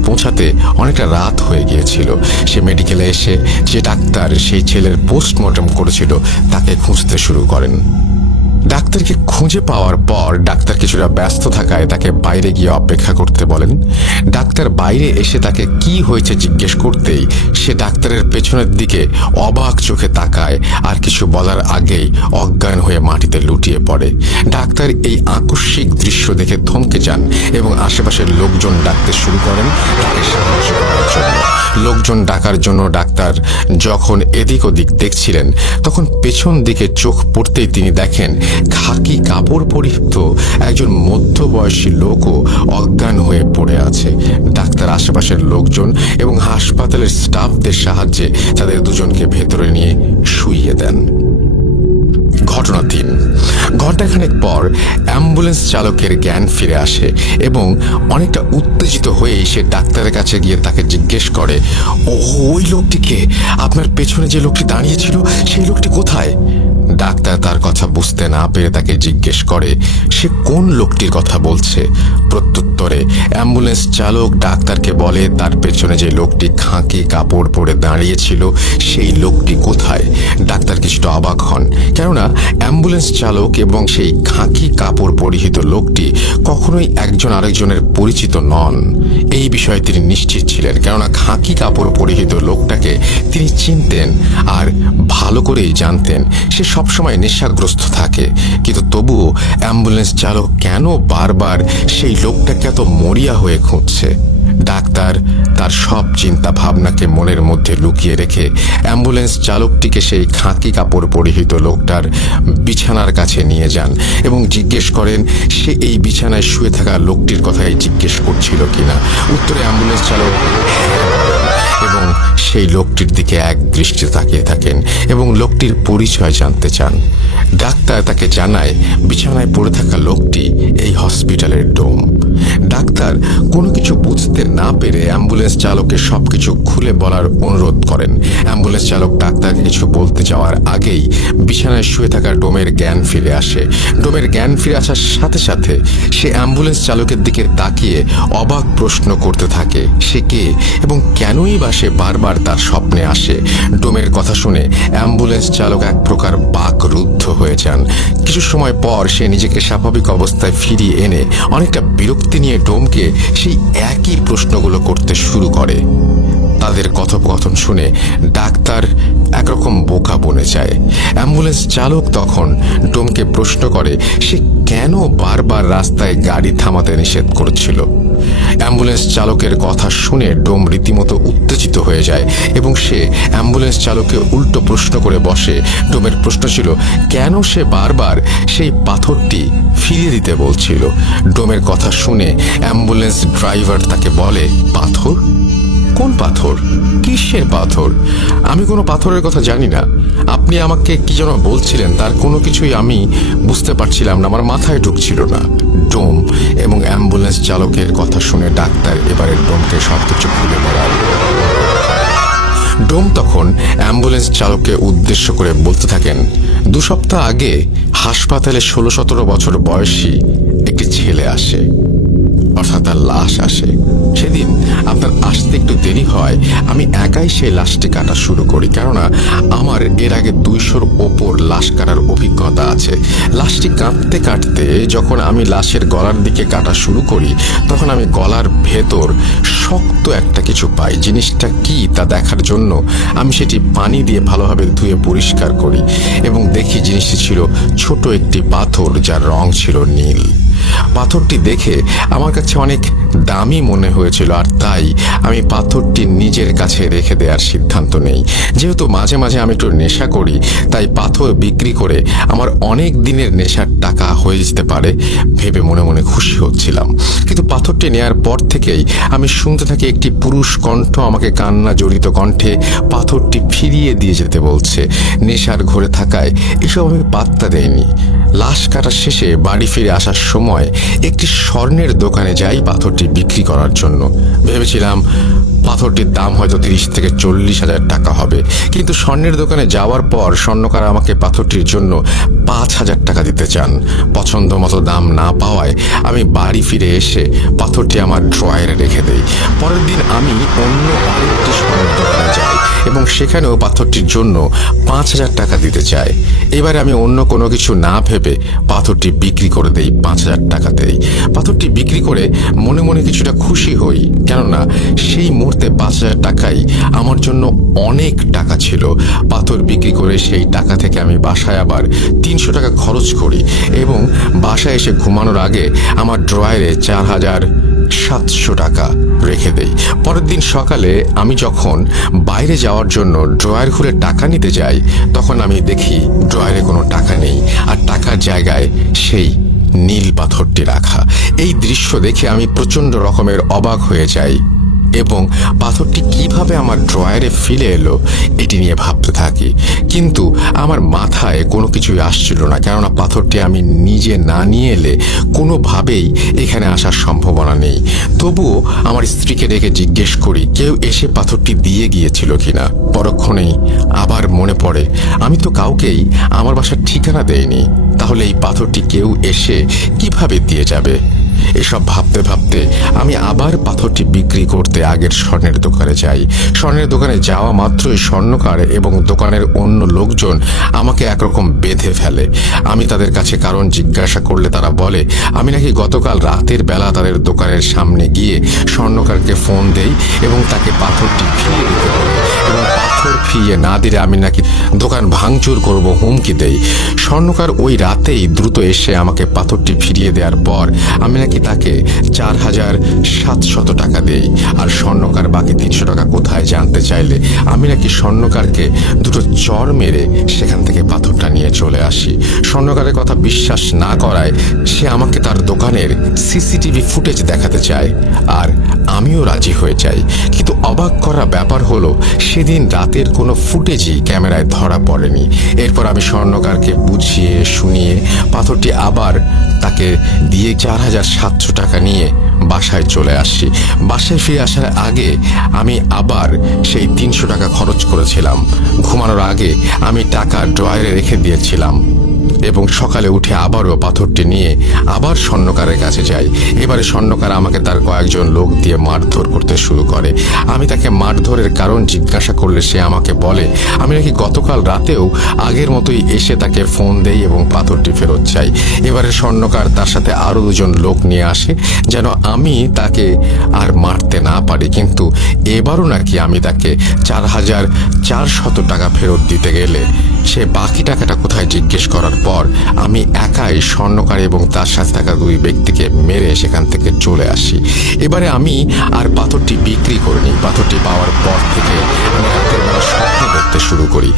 পৌঁছাতে অনেকটা রাত হয়ে গিয়েছিল। সে মেডিকেলে এসে যে ডাক্তার সেই ছেলের পোস্টমর্টম করেছিল তাকে খুঁজতে শুরু করেন। ডাক্তারকে খুঁজে পাওয়ার পর ডাক্তার কিছুটা ব্যস্ত থাকায় তাকে বাইরে গিয়ে অপেক্ষা করতে বলেন। ডাক্তার বাইরে এসে তাকে কি হয়েছে জিজ্ঞেস করতেই সে ডাক্তারের পেছনের দিকে অবাক চোখে তাকায়, আর কিছু বলার আগেই অজ্ঞান হয়ে মাটিতে লুটিয়ে পড়ে। ডাক্তার এই আকস্মিক দৃশ্য দেখে থমকে যান এবং আশেপাশের লোকজন ডাকতে শুরু করেন তাকে সাহায্য করার জন্য। লোকজন ডাকার জন্য ডাক্তার যখন এদিক ওদিক দেখছিলেন তখন পেছন দিকে চোখ পড়তেই তিনি দেখেন খাকি কাপড় পরিহিত একজন মধ্যবয়সী লোকও অজ্ঞান হয়ে পড়ে আছে। ডাক্তার আশেপাশের লোকজন এবং হাসপাতালের স্টাফদের সাহায্যে তাদের দুজনকে ভেতরে নিয়ে শুইয়ে দেন। ঘটনা 3। ঘণ্টাখানেক পর অ্যাম্বুলেন্স চালকের জ্ঞান ফিরে আসে এবং অনেকটা উত্তেজিত হয়েই সে ডাক্তারের কাছে গিয়ে তাকে জিজ্ঞেস করে, ওই লোকটিকে, আপনার পেছনে যে লোকটি দাঁড়িয়েছিল সেই লোকটি কোথায়? ডাক্তার তার কথা বুঝতে না পেরে তাকে জিজ্ঞেস করে সে কোন লোকটির কথা বলছে। প্রত্যুত্তরে অ্যাম্বুলেন্স চালক ডাক্তারকে বলে তার পেছনে যে লোকটি খাঁকি কাপড় পরে দাঁড়িয়েছিল সেই লোকটি কোথায়। ডাক্তার কিছুটা অবাক হন, কেননা অ্যাম্বুলেন্স চালক এবং সেই খাঁকি কাপড় পরিহিত লোকটি কখনোই একজন আরেকজনের পরিচিত নন। এই বিষয়ে তিনি নিশ্চিত ছিলেন, কেননা খাঁকি কাপড় পরিহিত লোকটাকে তিনি চিনতেন আর ভালো করেই জানতেন সে সবসময় নেশাগ্রস্ত থাকে। কিন্তু তবুও অ্যাম্বুলেন্স চালক কেন বারবার সেই লোকটাকে এত মরিয়া হয়ে খুঁজছে? ডাক্তার তার সব চিন্তা ভাবনাকে মনের মধ্যে লুকিয়ে রেখে অ্যাম্বুলেন্স চালকটিকে সেই খাঁকি কাপড় পরিহিত লোকটার বিছানার কাছে নিয়ে যান এবং জিজ্ঞেস করেন সে এই বিছানায় শুয়ে থাকা লোকটির কথাই জিজ্ঞেস করছিল কিনা। উত্তরে অ্যাম্বুলেন্স চালক এবং সেই লোকটির দিকে এক দৃষ্টি তাকিয়ে থাকেন এবং লোকটির পরিচয় জানতে চান। ডাক্তার তাকে জানায় বিছানায় পড়ে থাকা লোকটি এই হসপিটালের ডোম। ডাক্তার কোনো কিছু বুঝতে না পেরে অ্যাম্বুলেন্স চালককে সবকিছু খুলে বলার অনুরোধ করেন। অ্যাম্বুলেন্স চালক ডাক্তারকে কিছু বলতে যাওয়ার আগেই বিছানায় শুয়ে থাকা ডোমের জ্ঞান ফিরে আসে। ডোমের জ্ঞান ফিরে আসার সাথে সাথে সে অ্যাম্বুলেন্স চালকের দিকে তাকিয়ে অবাক প্রশ্ন করতে থাকে সে কে এবং কেনই বা সে বারবার তার স্বপ্নে আসে। ডোমের কথা শুনে অ্যাম্বুলেন্স চালক এক প্রকার বাকরুদ্ধ হয়ে যান। কিছু সময় পর সে নিজেকে স্বাভাবিক অবস্থায় ফিরিয়ে এনে অনেকটা বিরক্তি নিয়ে ডোমকে সেই একই প্রশ্নগুলো করতে শুরু করে। তাদের কথোপকথন শুনে ডাক্তার একরকম বোকা বনে যায়। অ্যাম্বুলেন্স চালক তখন ডোমকে প্রশ্ন করে সে কেন বারবার রাস্তায় গাড়ি থামাতে নিষেধ করছিল। অ্যাম্বুলেন্স চালকের কথা শুনে ডোম রীতিমতো উত্তেজিত হয়ে যায় এবং সে অ্যাম্বুলেন্স চালককে উল্টো প্রশ্ন করে বসে। ডোমের প্রশ্ন ছিল কেন সে বারবার সেই পাথরটি ফিরিয়ে দিতে বলছিল। ডোমের কথা শুনে অ্যাম্বুলেন্স ড্রাইভার তাকে বলে, পাথর? কোন পাথর? কিসের পাথর? আমি কোনো পাথরের কথা জানি না। আপনি আমাকে কি যেন বলছিলেন তার কোনো কিছুই আমি বুঝতে পারছিলাম না, আমার মাথায় ঢুকছিল না। ডোম এবং অ্যাম্বুলেন্স চালকের কথা শুনে ডাক্তার এবারে ডোমকে সবকিছু খুলে বলার। ডোম তখন অ্যাম্বুলেন্স চালককে উদ্দেশ্য করে বলতে থাকেন 2 সপ্তাহ আগে হাসপাতালে 16-17 বছর বয়সী একটি ছেলে আসে, অর্থাৎ তার লাশ আসে। সেদিন আপনার আসতে একটু দেরি হয়, আমি একাই সেই লাশটি কাটা শুরু করি, কেননা আমার এর আগে 200-র ওপর লাশ কাটার অভিজ্ঞতা আছে। লাশটি কাটতে কাটতে যখন আমি লাশের গলার দিকে কাটা শুরু করি তখন আমি গলার ভেতর শক্ত একটা কিছু পাই। জিনিসটা কি তা দেখার জন্য আমি সেটি পানি দিয়ে ভালোভাবে ধুয়ে পরিষ্কার করি এবং দেখি জিনিসটি ছিল ছোট একটি পাথর যার রং ছিল নীল। পাথরটি দেখে আমার কাছে অনেক দামি মনে হয়েছিল, আর তাই আমি পাথরটি নিজের কাছে রেখে দেওয়ার সিদ্ধান্ত নেই। যেহেতু মাঝে মাঝে আমি একটু নেশা করি, তাই পাথর বিক্রি করে আমার অনেক দিনের নেশার টাকা হয়ে যেতে পারে ভেবে মনে মনে খুশি হচ্ছিলাম। কিন্তু পাথরটি নেয়ার পর থেকেই আমি শুনতে থাকি একটি পুরুষ কণ্ঠ আমাকে কান্না জড়িত কণ্ঠে পাথরটি ফিরিয়ে দিয়ে যেতে বলছে। নেশার ঘরে থাকায় এসব আমি পাত্তা দেয়নি। লাশ কাটার শেষে বাড়ি ফিরে আসার সময় একটি স্বর্ণের দোকানে যাই পাথরটি বিক্রি করার জন্য। ভেবেছিলাম পাথরটির দাম হয়তো 30 থেকে 40,000 টাকা হবে, কিন্তু স্বর্ণের দোকানে যাওয়ার পর স্বর্ণকার আমাকে পাথরটির জন্য 5,000 টাকা দিতে চান। পছন্দ মতো দাম না পাওয়ায় আমি বাড়ি ফিরে এসে পাথরটি আমার ড্রয়ারে রেখে দেই। পরের দিন আমি অন্য আরেকটি স্বর্ণের দোকানে যাই এবং সেখানেও পাথরটির জন্য 5,000 টাকা দিতে চাই। এবারে আমি অন্য কোনো কিছু না ভেবে পাথরটি বিক্রি করে দেই 5,000 টাকাতেই। পাথরটি বিক্রি করে মনে মনে কিছুটা খুশি হই, কেননা সেই মুহূর্তে 5,000 টাকাই আমার জন্য অনেক টাকা ছিল। পাথর বিক্রি করে সেই টাকা থেকে আমি বাসায় আবার 300 টাকা খরচ করি এবং বাসায় এসে ঘুমানোর আগে আমার ড্রয়ারে 4,700 টাকা রেখে দেই। পরের দিন সকালে আমি যখন বাইরে যাওয়ার জন্য ড্রয়ার খুলে টাকা নিতে যাই, তখন আমি দেখি ড্রয়ারে কোনো টাকা নেই, আর টাকার জায়গায় সেই নীল পাথরটি রাখা। এই দৃশ্য দেখে আমি প্রচণ্ড রকমের অবাক হয়ে যাই এবং পাথরটি কিভাবে আমার ড্রয়ারে ফিরে এলো এটি নিয়ে ভাবতে থাকি। কিন্তু আমার মাথায় কোনো কিছুই আসছিল না, কেননা পাথরটি আমি নিজে না নিয়ে এলে কোনোভাবেই এখানে আসার সম্ভাবনা নেই। তবুও আমার স্ত্রীকে ডেকে জিজ্ঞেস করি কেউ এসে পাথরটি দিয়ে গিয়েছিল কিনা। পরক্ষণেই আবার মনে পড়ে আমি তো কাউকেই আমার বাসার ঠিকানা দেইনি, তাহলে এই পাথরটি কেউ এসে কিভাবে দিয়ে যাবে। এসব ভাবতে ভাবতে আমি আবার পাথরটি বিক্রি করতে আগের স্বর্ণের দোকানে যাই। স্বর্ণের দোকানে যাওয়া মাত্রই স্বর্ণকার এবং দোকানের অন্য লোকজন আমাকে একরকম বেঁধে ফেলে। আমি তাদের কাছে কারণ জিজ্ঞাসা করলে তারা বলে আমি নাকি গতকাল রাতের বেলা তাদের দোকানের সামনে গিয়ে স্বর্ণকারকে ফোন দেই এবং তাকে পাথরটি ফিরিয়ে দিতে বলি, এবং পাথর ফিরিয়ে না দিলে আমি নাকি দোকান ভাঙচুর করব হুমকি দেই। স্বর্ণকার ওই রাতেই দ্রুত এসে আমাকে পাথরটি ফিরিয়ে দেওয়ার পর আমি নাকি তাকে 4,700 টাকা দেই, আর স্বর্ণকার বাকি 300 টাকা কোথায় জানতে চাইলে আমি নাকি স্বর্ণকারকে দুটো চর মেরে সেখান থেকে পাথরটা নিয়ে চলে আসি। স্বর্ণকারের কথা বিশ্বাস না করায় সে আমাকে তার দোকানের সিসিটিভি ফুটেজ দেখাতে চায়, আর আমিও রাজি হয়ে যাই। কিন্তু অবাক করা ব্যাপার হলো সেদিন রাতের কোনো ফুটেজই ক্যামেরায় ধরা পড়েনি। এরপর আমি স্বর্ণকারকে বুঝিয়ে শুনিয়ে পাথরটি আবার তাকে দিয়ে 4,700 টাকা নিয়ে বাসায় চলে আসি। বাসায় ফিরে আসার আগে আমি আবার সেই 300 টাকা খরচ করেছিলাম। ঘুমানোর আগে আমি টাকা ড্রয়ারে রেখে দিয়েছিলাম এবং সকালে উঠে আবারও পাথরটি নিয়ে আবার স্বর্ণকারের কাছে যাই। এবারে স্বর্ণকার আমাকে তার কয়েকজন লোক দিয়ে মারধর করতে শুরু করে। আমি তাকে মারধরের কারণ জিজ্ঞাসা করলে সে আমাকে বলে আমি নাকি গতকাল রাতেও আগের মতোই এসে তাকে ফোন দেই এবং পাথরটি ফেরত চাই। এবারে স্বর্ণকার তার সাথে আরও 2জন লোক নিয়ে আসে যেন আমি তাকে আর মারতে না পারি, কিন্তু এবারও নাকি আমি তাকে 4,400 টাকা ফেরত দিতে গেলে সে বাকি টাকাটা কোথায় জিজ্ঞেস করার পর আমি একাই স্বর্ণকার এবং তার সাথে থাকা 2 ব্যক্তিকে মেরে সেখান থেকে চলে আসি। এবারে আমি আর পাথরটি বিক্রি করিনি। পাথরটি পাওয়ার পর থেকে আমি রাতের বেলা স্বপ্ন দেখতে শুরু করি,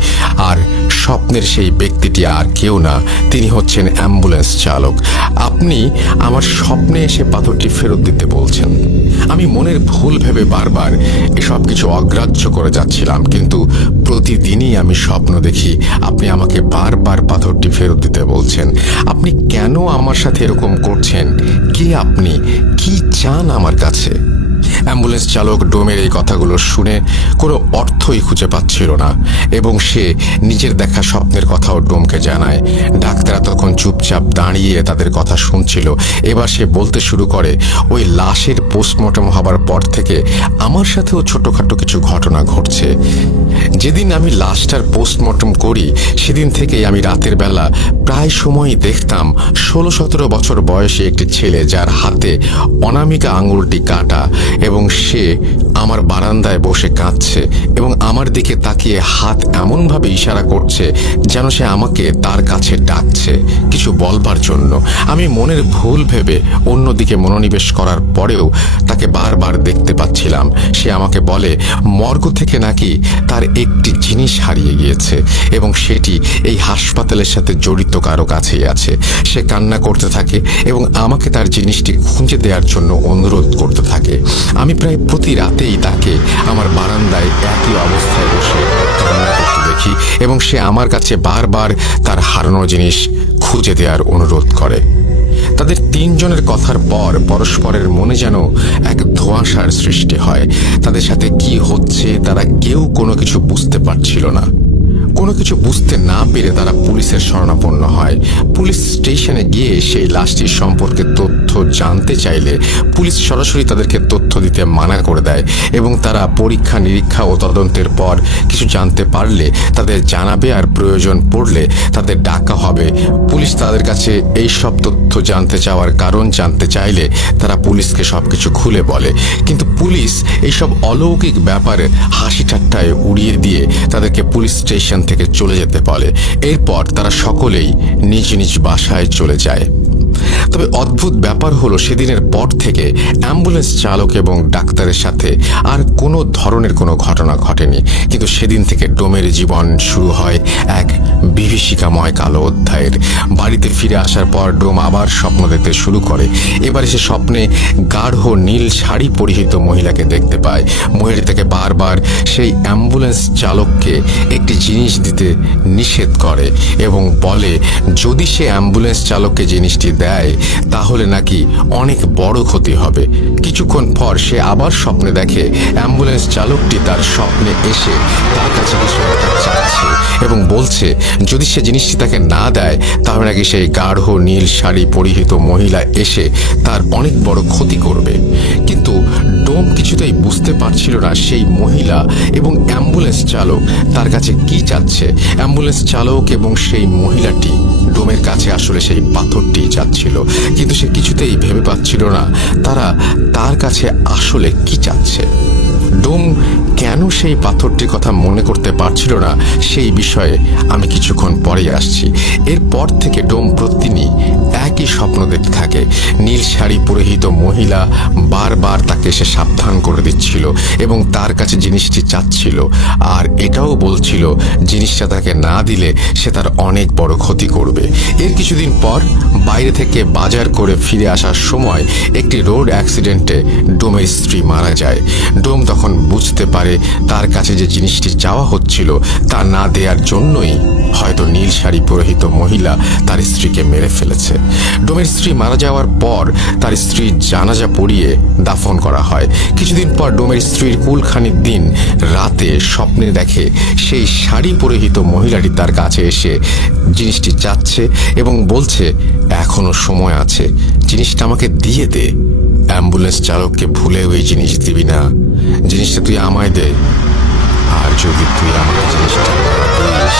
আর স্বপ্নের সেই ব্যক্তিটি আর কেউ না, তিনি হচ্ছেন অ্যাম্বুলেন্স চালক। আপনি আমার স্বপ্নে এসে পাথরটি ফেরত দিতে বলছেন। আমি মনের ভুল ভেবে বারবার এসব কিছু অগ্রাহ্য করে যাচ্ছিলাম, কিন্তু প্রতিদিনই আমি স্বপ্ন দেখি আপনি আমাকে বারবার পাথরটি ফেরত দিতে বলছেন। আপনি কেন আমার সাথে এরকম করছেন? কে আপনি? কি চান আমার কাছে? অ্যাম্বুলেন্স চালক ডোমের এই কথাগুলো শুনে কোনো অর্থই খুঁজে পাচ্ছিল না এবং সে নিজের দেখা স্বপ্নের কথাও ডোমকে জানায়। ডাক্তাররা তখন চুপচাপ দাঁড়িয়ে তাদের কথা শুনছিল। এবার সে বলতে শুরু করে ওই লাশের পোস্টমর্টম হবার পর থেকে আমার সাথেও ছোটোখাটো কিছু ঘটনা ঘটছে। যেদিন আমি লাশটার পোস্টমর্টম করি সেদিন থেকেই আমি রাতের বেলা প্রায় সময়ই দেখতাম 16-17 বছর বয়সী একটি ছেলে, যার হাতে অনামিকা আঙুলটি কাটা এবং সে আমার বারান্দায় বসে কাঁদছে এবং আমার দিকে তাকিয়ে হাত এমনভাবে ইশারা করছে যেন সে আমাকে তার কাছে ডাকছে কিছু বলবার জন্য। আমি মনের ভুল ভেবে অন্যদিকে মনোনিবেশ করার পরেও তাকে বারবার দেখতে পাচ্ছিলাম। সে আমাকে বলে মর্গ থেকে নাকি তার একটি জিনিস হারিয়ে গিয়েছে এবং সেটি এই হাসপাতালের সাথে জড়িত কারো কাছেই আছে। সে কান্না করতে থাকে এবং আমাকে তার জিনিসটি খুঁজে দেওয়ার জন্য অনুরোধ করতে থাকে। আমি প্রায় প্রতি রাতেই তাকে আমার বারান্দায় একই অবস্থায় বসে কান্না করতে দেখি এবং সে আমার কাছে বারবার তার হারানো জিনিস খুঁজে দেওয়ার অনুরোধ করে। তাদের তিনজনের কথার পর পরস্পরের মনে যেন এক ধোঁয়াশার সৃষ্টি হয়। তাদের সাথে কি হচ্ছে তারা কেউ কোনো কিছু বুঝতে পারছিল না। কোনো কিছু বুঝতে না পেরে তারা পুলিশের শরণাপন্ন হয়। পুলিশ স্টেশনে গিয়ে সেই লাশটির সম্পর্কে তথ্য জানতে চাইলে পুলিশ সরাসরি তাদেরকে তথ্য দিতে মানা করে দেয় এবং তারা পরীক্ষা নিরীক্ষা ও তদন্তের পর কিছু জানতে পারলে তাদের জানাবে, আর প্রয়োজন পড়লে তাদের ডাকা হবে। পুলিশ তাদের কাছে এই সব তথ্য জানতে চাওয়ার কারণ জানতে চাইলে তারা পুলিশকে সবকিছু খুলে বলে, কিন্তু পুলিশ এইসব অলৌকিক ব্যাপারে হাসি ঠাট্টায় উড়িয়ে দিয়ে তাদেরকে পুলিশ স্টেশন থেকে চলে যেতে বলে। এরপর তারা সকলেই নিজ নিজ বাসায় চলে যায়। তবে অদ্ভুত ব্যাপার হলো সেদিনের পর থেকে অ্যাম্বুলেন্স চালক এবং ডাক্তারের সাথে আর কোনো ধরনের কোনো ঘটনা ঘটেনি, কিন্তু সেদিন থেকে ডোমের জীবন শুরু হয় এক বিভীষিকাময় কালো অধ্যায়ের। বাড়িতে ফিরে আসার পর ডোম আবার স্বপ্ন দেখতে শুরু করে। এবারে সে স্বপ্নে গাঢ় নীল শাড়ি পরিহিত মহিলাকে দেখতে পায়। মহিলা থেকে বারবার সেই অ্যাম্বুলেন্স চালককে একটি জিনিস দিতে নিষেধ করে এবং বলে যদি সে অ্যাম্বুলেন্স চালককে জিনিসটি দেয় তাহলে নাকি অনেক বড় ক্ষতি হবে। কিছুক্ষণ পর সে আবার স্বপ্নে দেখে অ্যাম্বুলেন্স চালকটি তার স্বপ্নে এসে তার কাছে কিছু একটা চাচ্ছে এবং বলছে যদি সে জিনিসটি তাকে না দেয় তাহলে নাকি সেই গাঢ় নীল শাড়ি পরিহিত মহিলা এসে তার অনেক বড় ক্ষতি করবে। কিন্তু ডোম কিছুতেই বুঝতে পারছিল না সেই মহিলা এবং অ্যাম্বুলেন্স চালক তার কাছে কি চাচ্ছে। অ্যাম্বুলেন্স চালক এবং সেই মহিলাটি ডোমের কাছে আসলে সেই পাথরটি চাচ্ছিল, কিন্তু সে কিছুতেই ভেবে পাচ্ছিল না তারা তার কাছে আসলে কি চাচ্ছে। ডোম কেন সেই পাথরটির কথা মনে করতে পারছিল না সেই বিষয়ে আমি কিছুক্ষণ পরেই আসছি। এরপর থেকে ডোম প্রতিদিনই একই স্বপ্ন দেখতে থাকে। নীল শাড়ি পরিহিত মহিলা বারবার তাকে সে সাবধান করে দিচ্ছিল এবং তার কাছে জিনিসটি চাচ্ছিল, আর এটাও বলছিল জিনিসটা তাকে না দিলে সে তার অনেক বড় ক্ষতি করবে। এর কিছুদিন পর বাইরে থেকে বাজার করে ফিরে আসার সময় একটি রোড অ্যাক্সিডেন্টে ডোমের স্ত্রী মারা যায়। ডোম তখন বুঝতে পারে তার কাছে যে জিনিসটি চাওয়া হচ্ছিল তা না দেওয়ার জন্যই হয়তো নীল শাড়ি পরিহিত মহিলা তার স্ত্রীকে মেরে ফেলেছে। ডোমের স্ত্রী মারা যাওয়ার পর তার স্ত্রীর জানাজা পড়িয়ে দাফন করা হয়। কিছুদিন পর ডোমের স্ত্রীর কুলখানির দিন রাতে স্বপ্নে দেখে সেই শাড়ি পরিহিত মহিলাটি তার কাছে এসে জিনিসটি চাচ্ছে এবং বলছে এখনো সময় আছে, জিনিসটা আমাকে দিয়ে দে। অ্যাম্বুলেন্স চালককে ভুলে ওই জিনিস দিবি না, জিনিসটা তুই আমায় দে। আর যদি তুই আমাকে জিনিসটা দিস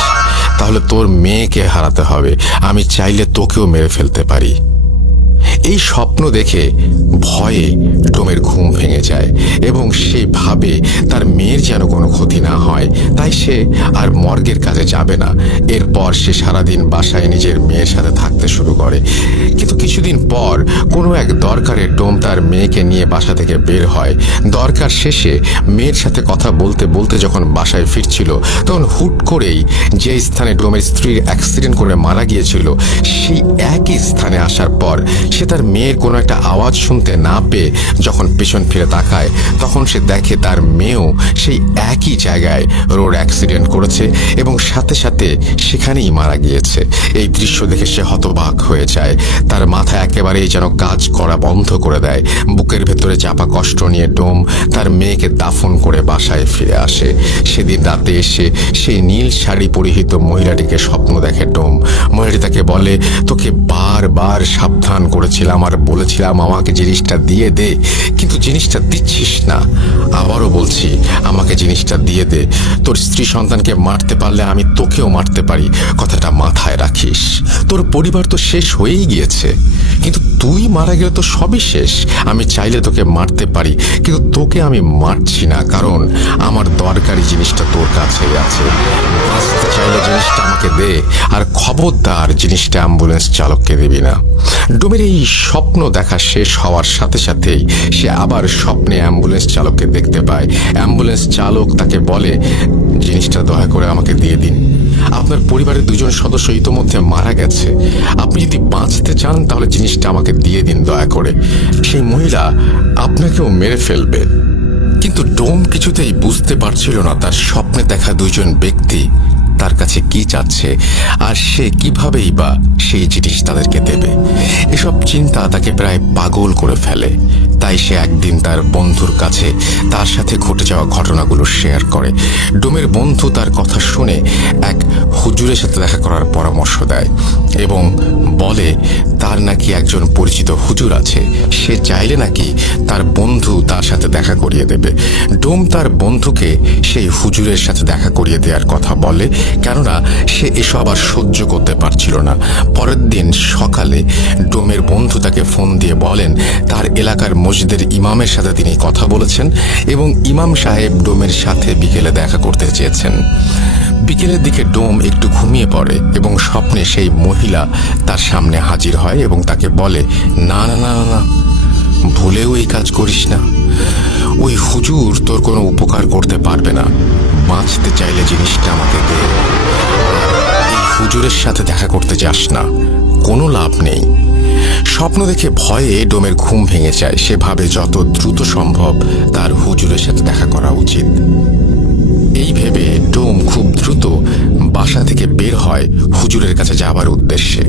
তাহলে তোর মেয়েকে হারাতে হবে, আমি চাইলে তোকেও মেরে ফেলতে পারি। এই স্বপ্ন দেখে ভয়ে ডোমের ঘুম ভেঙে যায় এবং সে ভাবে তার মেয়ের যেন কোনো ক্ষতি না হয়, তাই সে আর মর্গের কাজে যাবে না। এরপর সে সারাদিন বাসায় নিজের মেয়ের সাথে থাকতে শুরু করে। কিন্তু কিছুদিন পর কোনো এক দরকারে ডোম তার মেয়েকে নিয়ে বাসা থেকে বের হয়। দরকার শেষে মেয়ের সাথে কথা বলতে বলতে যখন বাসায় ফিরছিল তখন হুট করেই যে স্থানে ডোমের স্ত্রীর অ্যাক্সিডেন্ট করে মারা গিয়েছিল সেই একই স্থানে আসার পর সে তার মেয়ের কোনো একটা আওয়াজ শুনতে না পেয়ে যখন পেছন ফিরে তাকায় তখন সে দেখে তার মেয়েও সেই একই জায়গায় রোড অ্যাক্সিডেন্ট করেছে এবং সাথে সাথে সেখানেই মারা গিয়েছে। এই দৃশ্য দেখে সে হতবাক হয়ে যায়। তার মাথা একেবারেই যেন কাজ করা বন্ধ করে দেয়। বুকের ভেতরে চাপা কষ্ট নিয়ে ডোম তার মেয়েকে দাফন করে বাসায় ফিরে আসে। সেদিন রাতে এসে সেই নীল শাড়ি পরিহিত মহিলাটিকে স্বপ্ন দেখে ডোম। মহিলাটি তাকে বলে তোকে বারবার সাবধান করেছিলাম আর বলেছিলাম আমাকে জিনিসটা দিয়ে দে, কিন্তু জিনিসটা দিচ্ছিস না। আবারও বলছি আমাকে জিনিসটা দিয়ে দে, তোর স্ত্রী সন্তানকে মারতে পারলে আমি তোকেও মারতে পারি, কথাটা মাথায় রাখিস। তোর পরিবার তো শেষ হয়েই গিয়েছে। কিন্তু তুই মারা গেলে তো সবই শেষ। আমি চাইলে তোকে মারতে পারি, কিন্তু তোকে আমি মারছি না, কারণ আমার দরকারি জিনিসটা তোর কাছেই আছে। বাঁচতে চাইলে জিনিসটা আমাকে দে, আর খবরদার জিনিসটা অ্যাম্বুলেন্স চালককে দিবি না। ডোমের এই স্বপ্ন দেখা শেষ হওয়ার সাথে সাথেই সে আবার স্বপ্নে অ্যাম্বুলেন্স চালককে দেখতে পায়। অ্যাম্বুলেন্স চালক তাকে বলে, জিনিসটা দয়া করে আমাকে দিয়ে দিন। আপনার পরিবারের 2জন সদস্য ইতোমধ্যে মারা গেছে। আপনি যদি বাঁচতে চান তাহলে জিনিসটা আমাকে দিয়ে দিন দয়া করে। সেই মহিলা আপনাকেও মেরে ফেলবে। কিন্তু ডোম কিছুতেই বুঝতে পারছিল না তার স্বপ্নে দেখা 2জন ব্যক্তি তার কাছে কি চাচ্ছে, আর সে কিভাবেই বা সেই জিনিস তাদেরকে দেবে। এসব চিন্তা তাকে প্রায় পাগল করে ফেলে। তাই সে একদিন তার বন্ধুর কাছে তার সাথে ঘটে যাওয়া ঘটনাগুলো শেয়ার করে। ডোমের বন্ধু তার কথা শুনে এক হুজুরের সাথে দেখা করার পরামর্শ দেয় এবং বলে তার নাকি একজন পরিচিত হুজুর আছে, সে চাইলে নাকি তার বন্ধু তার সাথে দেখা করিয়ে দেবে। ডোম তার বন্ধুকে সেই হুজুরের সাথে দেখা করিয়ে দেওয়ার কথা বলে, কেননা সে এসব আর সহ্য করতে পারছিল না। পরের দিন সকালে ডোমের বন্ধু তাকে ফোন দিয়ে বলেন তার এলাকার মসজিদের ইমামের সাথে তিনি কথা বলেছেন এবং ইমাম সাহেব ডোমের সাথে বিকেলে দেখা করতে চেয়েছেন। বিকেলের দিকে ডোম একটু ঘুমিয়ে পড়ে এবং স্বপ্নে সেই মহিলা তার সামনে হাজির হয় এবং তাকে বলে, না না না না, ভুলেও এই কাজ করিস না। ওই হুজুর তোর কোনো উপকার করতে পারবে না। বাঁচতে চাইলে জিনিসটা আমাকে দে। এই হুজুরের সাথে দেখা করতে যাস না, কোনো লাভ নেই। স্বপ্ন দেখে ভয়ে ডোমের ঘুম ভেঙে যায়। সে ভাবে যত দ্রুত সম্ভব তার হুজুরের সাথে দেখা করা উচিত। এই ভেবে ডোম খুব দ্রুত বাসা থেকে বের হয় হুজুরের কাছে যাবার উদ্দেশ্যে।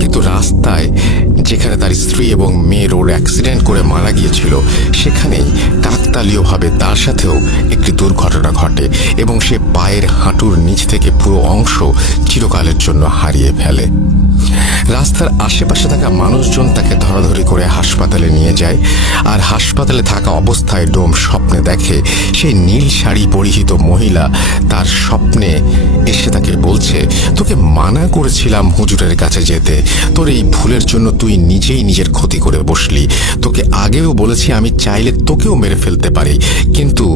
কিন্তু রাস্তায় যেখানে তার স্ত্রী এবং মেয়ে রোড অ্যাক্সিডেন্ট করে মারা গিয়েছিল, সেখানেই কাকতালীয়ভাবে তার সাথেও একটি দুর্ঘটনা ঘটে এবং সে পায়ের হাঁটুর নিচ থেকে পুরো অংশ চিরকালের জন্য হারিয়ে ফেলে। রাস্তার আশেপাশে থাকা মানুষজন তাকে ধরাধরি করে হাসপাতালে নিয়ে যায়। আর হাসপাতালে থাকা অবস্থায় ডোম স্বপ্নে দেখে সেই নীল শাড়ি পরিহিত মহিলা তার স্বপ্নে এসে তাকে বলছে, তোকে মানা করেছিলাম হুজুরের কাছে যেতে, তোর এই ভুলের জন্য তুই নিজেই নিজের ক্ষতি করে বসলি। তোকে আগেও বলেছি আমি চাইলে তোকেও মেরে ফেলতে পারি, কিন্তু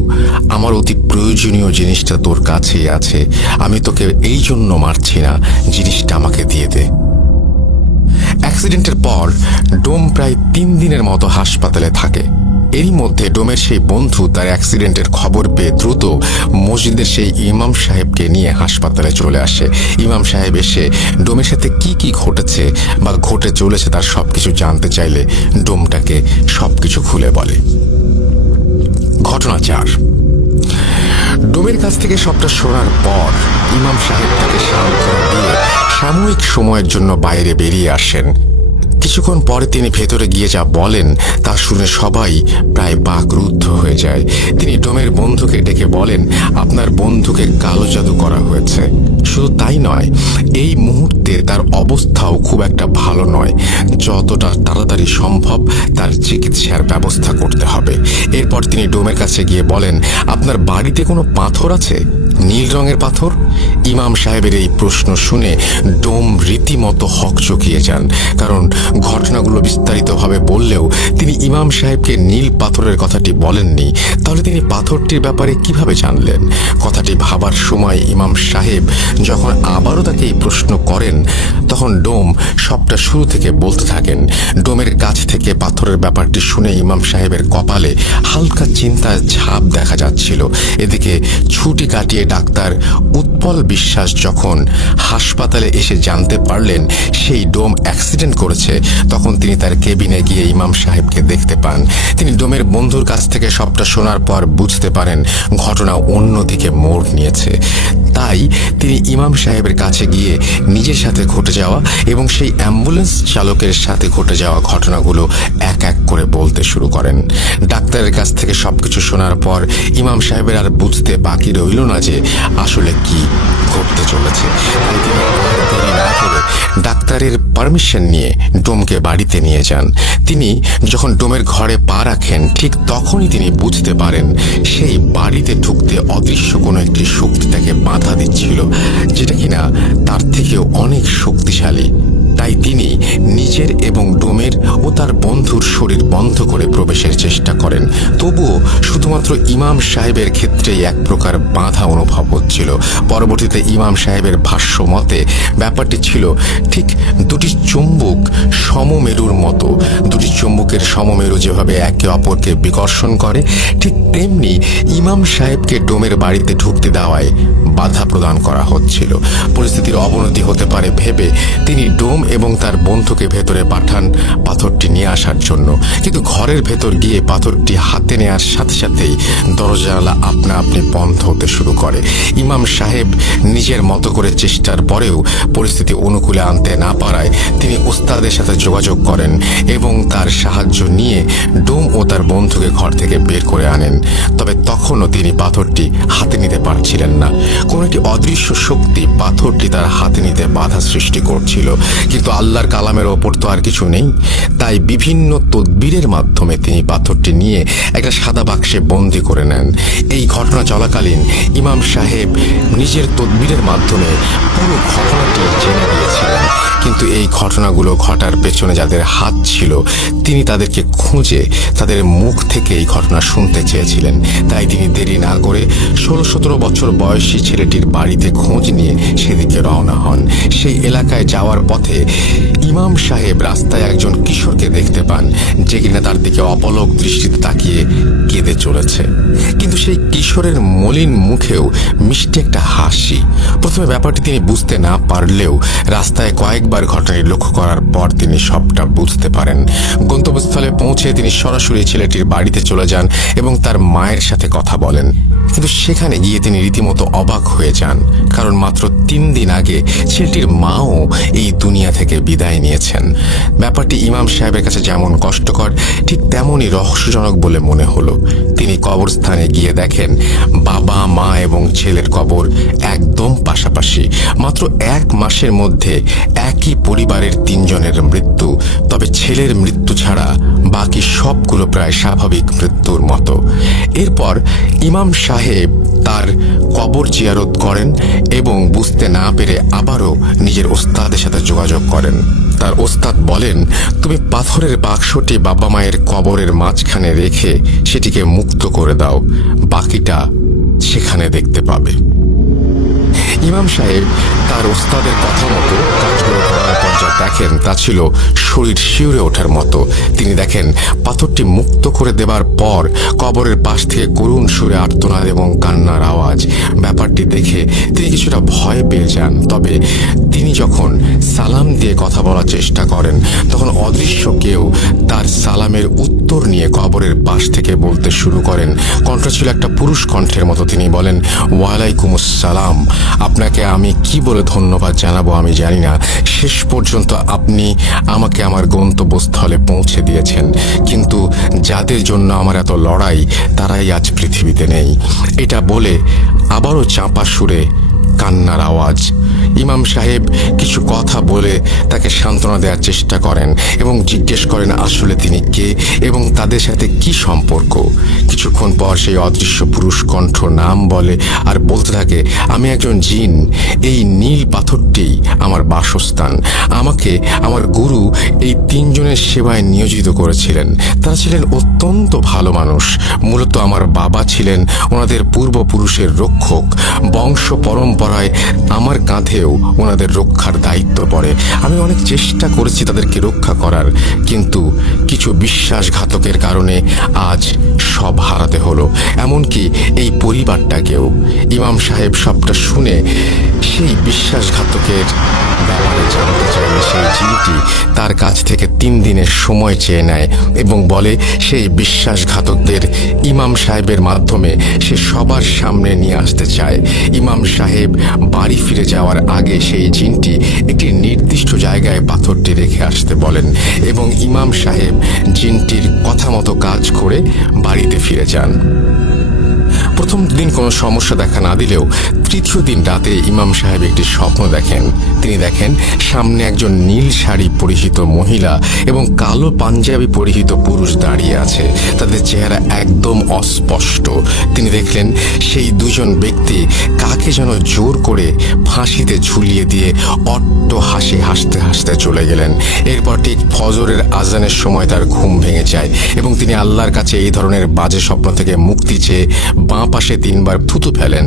আমার অতি প্রয়োজনীয় জিনিসটা তোর কাছেই আছে। আমি তোকে এই জন্য মারছি না, জিনিসটা আমাকে দিয়ে দে। অ্যাক্সিডেন্টের পর ডোম প্রায় 3 দিনের মতো হাসপাতালে থাকে। এরই মধ্যে ডোমের সেই বন্ধু তার অ্যাক্সিডেন্টের খবর পেয়ে দ্রুত মসজিদের সেই ইমাম সাহেবকে নিয়ে হাসপাতালে চলে আসে। ইমাম সাহেব এসে ডোমের সাথে কি কি ঘটেছে বা ঘটে চলেছে তার সবকিছু জানতে চাইলে ডোমটাকে সবকিছু খুলে বলে। ঘটনা 4। ডোমের কাছ থেকে সবটা শোনার পর ইমাম সাহেব তাকে সান্ত্বনা দিয়ে সাময়িক সময়ের জন্য বাইরে বেরিয়ে আসেন। কিছুক্ষণ পরে তিনি ভেতরে গিয়ে যা বলেন তা শুনে সবাই প্রায় বাকরুদ্ধ হয়ে যায়। তিনি ডোমের বন্ধুকে ডেকে বলেন, আপনার বন্ধুকে কালো জাদু করা হয়েছে। শুধু তাই নয়, এই মুহূর্তে তার অবস্থাও খুব একটা ভালো নয়। যতটা তাড়াতাড়ি সম্ভব তার চিকিৎসার ব্যবস্থা করতে হবে। এরপর তিনি ডোমের কাছে গিয়ে বলেন, আপনার বাড়িতে কোনো পাথর আছে? নীল রঙের পাথর? ইমাম সাহেবের এই প্রশ্ন শুনে ডোম রীতিমতো হকচকিয়ে যান, কারণ ঘটনাগুলো বিস্তারিতভাবে বললেও তিনি ইমাম সাহেবকে নীল পাথরের কথাটি বলেননি। তাহলে তিনি পাথরটির ব্যাপারে কিভাবে জানলেন? কথাটি ভাবার সময় ইমাম সাহেব যখন আবারও তাকে এই প্রশ্ন করেন, তখন ডোম সবটা শুরু থেকে বলতে থাকেন। ডোমের কাছ থেকে পাথরের ব্যাপারটি শুনে ইমাম সাহেবের কপালে হালকা চিন্তার ছাপ দেখা যাচ্ছিল। এদিকে ছুটি কাটিয়ে ডাক্তার উৎপল বিশ্বাস যখন হাসপাতালে এসে জানতে পারলেন সেই ডোম অ্যাক্সিডেন্ট করেছে, তখন তিনি তার কেবিনে গিয়ে ইমাম সাহেবকে দেখতে পান। তিনি ডোমের বন্ধুর কাছ থেকে সবটা শোনার পর বুঝতে পারেন ঘটনা অন্যদিকে মোড় নিয়েছে। তাই তিনি ইমাম সাহেবের কাছে গিয়ে নিজের সাথে ঘটে যাওয়া এবং সেই অ্যাম্বুলেন্স চালকের সাথে ঘটে যাওয়া ঘটনাগুলো এক এক করে বলতে শুরু করেন। ডাক্তারের কাছ থেকে সবকিছু শোনার পর ইমাম সাহেবের আর বুঝতে বাকি রইল না যে আসলে কি ঘটতে চলেছে। তাই তিনি দেরি না করে ডাক্তারের পারমিশন নিয়ে ডোমকে বাড়িতে নিয়ে যান। তিনি যখন ডোমের ঘরে পা রাখেন ঠিক তখনই তিনি বুঝতে পারেন সেই বাড়িতে ঢুকতে অদৃশ্য কোনো কোনো একটি শক্তি তাকে বাধা দিচ্ছিল, যেটা কিনা তার থেকেও অনেক শক্তিশালী। তাই তিনি নিজের এবং ডোমের ও তার বন্ধুর শরীর বন্ধ করে প্রবেশের চেষ্টা করেন। তবুও শুধুমাত্র ইমাম সাহেবের ক্ষেত্রেই এক প্রকার বাধা অনুভব হচ্ছিল। পরবর্তীতে ইমাম সাহেবের ভাষ্য মতে ব্যাপারটি ছিল ঠিক দুটি চুম্বক সমমেরুর মতো। দুটি চুম্বকের সমমেরু যেভাবে একে অপরকে বিকর্ষণ করে, ঠিক তেমনি ইমাম সাহেবকে ডোমের বাড়িতে ঢুকতে দেওয়ায় বাধা প্রদান করা হচ্ছিল। পরিস্থিতির অবনতি হতে পারে ভেবে তিনি ডোম এবং তার বন্ধুকে ভেতরে পাঠান পাথরটি নিয়ে আসার জন্য। কিন্তু ঘরের ভেতর গিয়ে পাথরটি হাতে নেওয়ার সাথে সাথেই দরজা জানালা আপনা আপনি বন্ধ হতে শুরু করে। ইমাম সাহেব নিজের মতো করে চেষ্টার পরেও পরিস্থিতি অনুকূলে আনতে না পারায় তিনি ওস্তাদের সাথে যোগাযোগ করেন এবং তার সাহায্য নিয়ে ডোম ও তার বন্ধুকে ঘর থেকে বের করে আনেন। তবে তখনও তিনি পাথরটি হাতে নিতে পারছিলেন না। কোন একটি অদৃশ্য শক্তি পাথরটি তার হাতে নিতে বাধা সৃষ্টি করছিল। কিন্তু আল্লাহর কালামের ওপর তো আর কিছু নেই। তাই বিভিন্ন তদবিরের মাধ্যমে তিনি পাথরটি নিয়ে একটা সাদা বাক্সে বন্দি করে নেন। এই ঘটনা চলাকালীন ইমাম সাহেব নিজের তদবিরের মাধ্যমে পুরো ঘটনাটি জেনে গিয়েছিলেন। কিন্তু এই ঘটনাগুলো ঘটার পেছনে যাদের হাত ছিল, তিনি তাদেরকে খুঁজে তাদের মুখ থেকে এই ঘটনা শুনতে চেয়েছিলেন। তাই তিনি দেরি না করে 16-17 বছর বয়সী ছেলেটির বাড়িতে খোঁজ নিয়ে সেদিকে রওনা হন। সেই এলাকায় যাওয়ার পথে ইমাম সাহেব রাস্তায় একজন কিশোরকে দেখতে পান, যে কিনা তার দিকে অপলক দৃষ্টিতে তাকিয়ে কেঁদে চলেছে। কিন্তু সেই কিশোরের মলিন মুখেও মিষ্টি একটা হাসি। প্রথমে ব্যাপারটি তিনি বুঝতে না পারলেও রাস্তায় কয়েকবার ঘটনাটি লক্ষ্য করার পর তিনি সবটা বুঝতে পারেন। গন্তব্যস্থলে পৌঁছে তিনি সরাসরি ছেলেটির বাড়িতে চলে যান এবং তার মায়ের সাথে কথা বলেন। কিন্তু সেখানে গিয়ে তিনি রীতিমতো অবাক হয়ে যান, কারণ মাত্র 3 দিন আগে ছেলেটির মাও এই দুনিয়া থেকে বিদায় নিয়েছেন। ব্যাপারটি ইমাম সাহেবের কাছে যেমন কষ্টকর, ঠিক তেমনই রহস্যজনক বলে মনে হলো। তিনি কবরস্থানে গিয়ে দেখেন বাবা, মা এবং ছেলের কবর একদম পাশাপাশি। মাত্র 1 মাসের মধ্যে একই পরিবারের 3 জনের মৃত্যু। তবে ছেলের মৃত্যু ছাড়া বাকি সবগুলো প্রায় স্বাভাবিক মৃত্যুর মতো। এরপর ইমাম সাহেব তার কবর জিয়ারত করেন এবং বুঝতে না পেরে আবারও নিজের ওস্তাদের সাথে যোগাযোগ করেন। তার ওস্তাদ বলেন, তুমি পাথরের বাক্সটি বাবা মায়ের কবরের মাঝখানে রেখে সেটিকে মুক্ত করে দাও, বাকিটা সেখানে দেখতে পাবে। ইমাম সাহেব তার ওস্তাদের কথা মতো কাজগুলো করার পর যা দেখেন তা ছিল শরীর শিউরে ওঠার মতো। তিনি দেখেন পাথরটি মুক্ত করে দেবার পর কবরের পাশ থেকে করুণ সুরে আর্তনাদ এবং কান্নার আওয়াজ। ব্যাপারটি দেখে তিনি কিছুটা ভয় পেয়ে যান। তবে তিনি যখন সালাম দিয়ে কথা বলার চেষ্টা করেন, তখন অদৃশ্য কেউ তার সালামের উত্তর নিয়ে কবরের পাশ থেকে বলতে শুরু করেন। কণ্ঠ ছিল একটা পুরুষ কণ্ঠের মতো। তিনি বলেন, ওয়ালাইকুমুসসালাম। আপনাকে আমি কি বলে ধন্যবাদ জানাবো আমি জানি না। শেষ পর্যন্ত আপনি আমাকে আমার গন্তব্যস্থলে পৌঁছে দিয়েছেন। কিন্তু যাদের জন্য আমার এত লড়াই, তারাই আজ পৃথিবীতে নেই। এটা বলে আবারও চাপা সুরে কান্নার আওয়াজ। ইমাম সাহেব কিছু কথা বলে তাকে সান্ত্বনা দেওয়ার চেষ্টা করেন এবং জিজ্ঞেস করেন আসলে তিনি কে এবং তাদের সাথে কি সম্পর্ক। কিছুক্ষণ পর সেই অদৃশ্য পুরুষ কণ্ঠ নাম বলে আর বলতে থাকে, আমি একজন জিন। এই নীল পাথরটি আমার বাসস্থান। আমাকে আমার গুরু এই 3 জনের সেবায় নিয়োজিত করেছিলেন। তারা ছিলেন অত্যন্ত ভালো মানুষ। মূলত আমার বাবা ছিলেন ওনাদের পূর্বপুরুষের রক্ষক। বংশ পরম্পরায় আমার কাঁধেও ওনাদের রক্ষার দায়িত্ব পড়ে। আমি অনেক চেষ্টা করেছি তাদেরকে রক্ষা করার, কিন্তু কিছু বিশ্বাসঘাতকের কারণে আজ সব হারাতে হলো, এমনকি এই পরিবারটাকেও। ইমাম সাহেব সবটা শুনে সেই বিশ্বাসঘাতকের ব্যাপারে জানতে চাইলে সেই জিনটি তার কাছ থেকে 3 দিনের সময় চেয়ে নেয় এবং বলে সেই বিশ্বাসঘাতকদের ইমাম সাহেবের মাধ্যমে সে সবার সামনে নিয়ে আসতে চায়। ইমাম সাহেব বাড়ি ফিরে যাওয়ার আগে সেই জিনটি একটি নির্দিষ্ট জায়গায় পাথরটি রেখে আসতে বলেন এবং ইমাম সাহেব জিনটির কথা মতো কাজ করে বাড়িতে ফিরে যান। প্রথম দিন কোনো সমস্যা দেখা না দিলেও তৃতীয় দিন রাতে ইমাম সাহেব একটি স্বপ্ন দেখেন। তিনি দেখেন সামনে একজন নীল শাড়ি পরিহিত মহিলা এবং কালো পাঞ্জাবি পরিহিত পুরুষ দাঁড়িয়ে আছে। তাদের চেহারা একদম অস্পষ্ট। তিনি দেখলেন সেই দুজন ব্যক্তি কাকে যেন জোর করে ফাঁসিতে ঝুলিয়ে দিয়ে অট্ট হাসি হাসতে হাসতে চলে গেলেন। এরপর ঠিক ফজরের আজানের সময় তার ঘুম ভেঙে যায় এবং তিনি আল্লাহর কাছে এই ধরনের বাজে স্বপ্ন থেকে মুক্তি চেয়ে বাঁ পাশে 3 বার থুতু ফেলেন।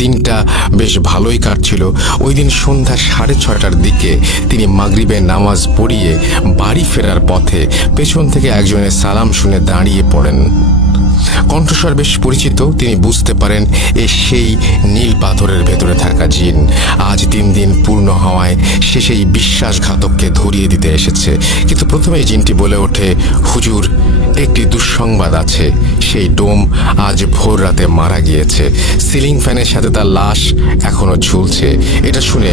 দিনটা বেশ ভালোই কাটছিল। ওই দিন সন্ধ্যা 6:30টার দিকে তিনি মাগরিবের নামাজ পড়িয়ে বাড়ি ফেরার পথে পেছন থেকে একজনের সালাম শুনে দাঁড়িয়ে পড়েন। কণ্ঠস্বর বেশ পরিচিত। তিনি বুঝতে পারেন এ সেই নীল পাথরের ভেতরে থাকা জিন। আজ 3 দিন পূর্ণ হওয়ায় সে সেই বিশ্বাসঘাতককে ধরিয়ে দিতে এসেছে। কিন্তু প্রথমেই জিনটি বলে ওঠে, হুজুর, একটি দুঃসংবাদ আছে। সেই ডোম আজ ভোর রাতে মারা গিয়েছে। সিলিং ফ্যানের সাথে তার লাশ এখনো ঝুলছে। এটা শুনে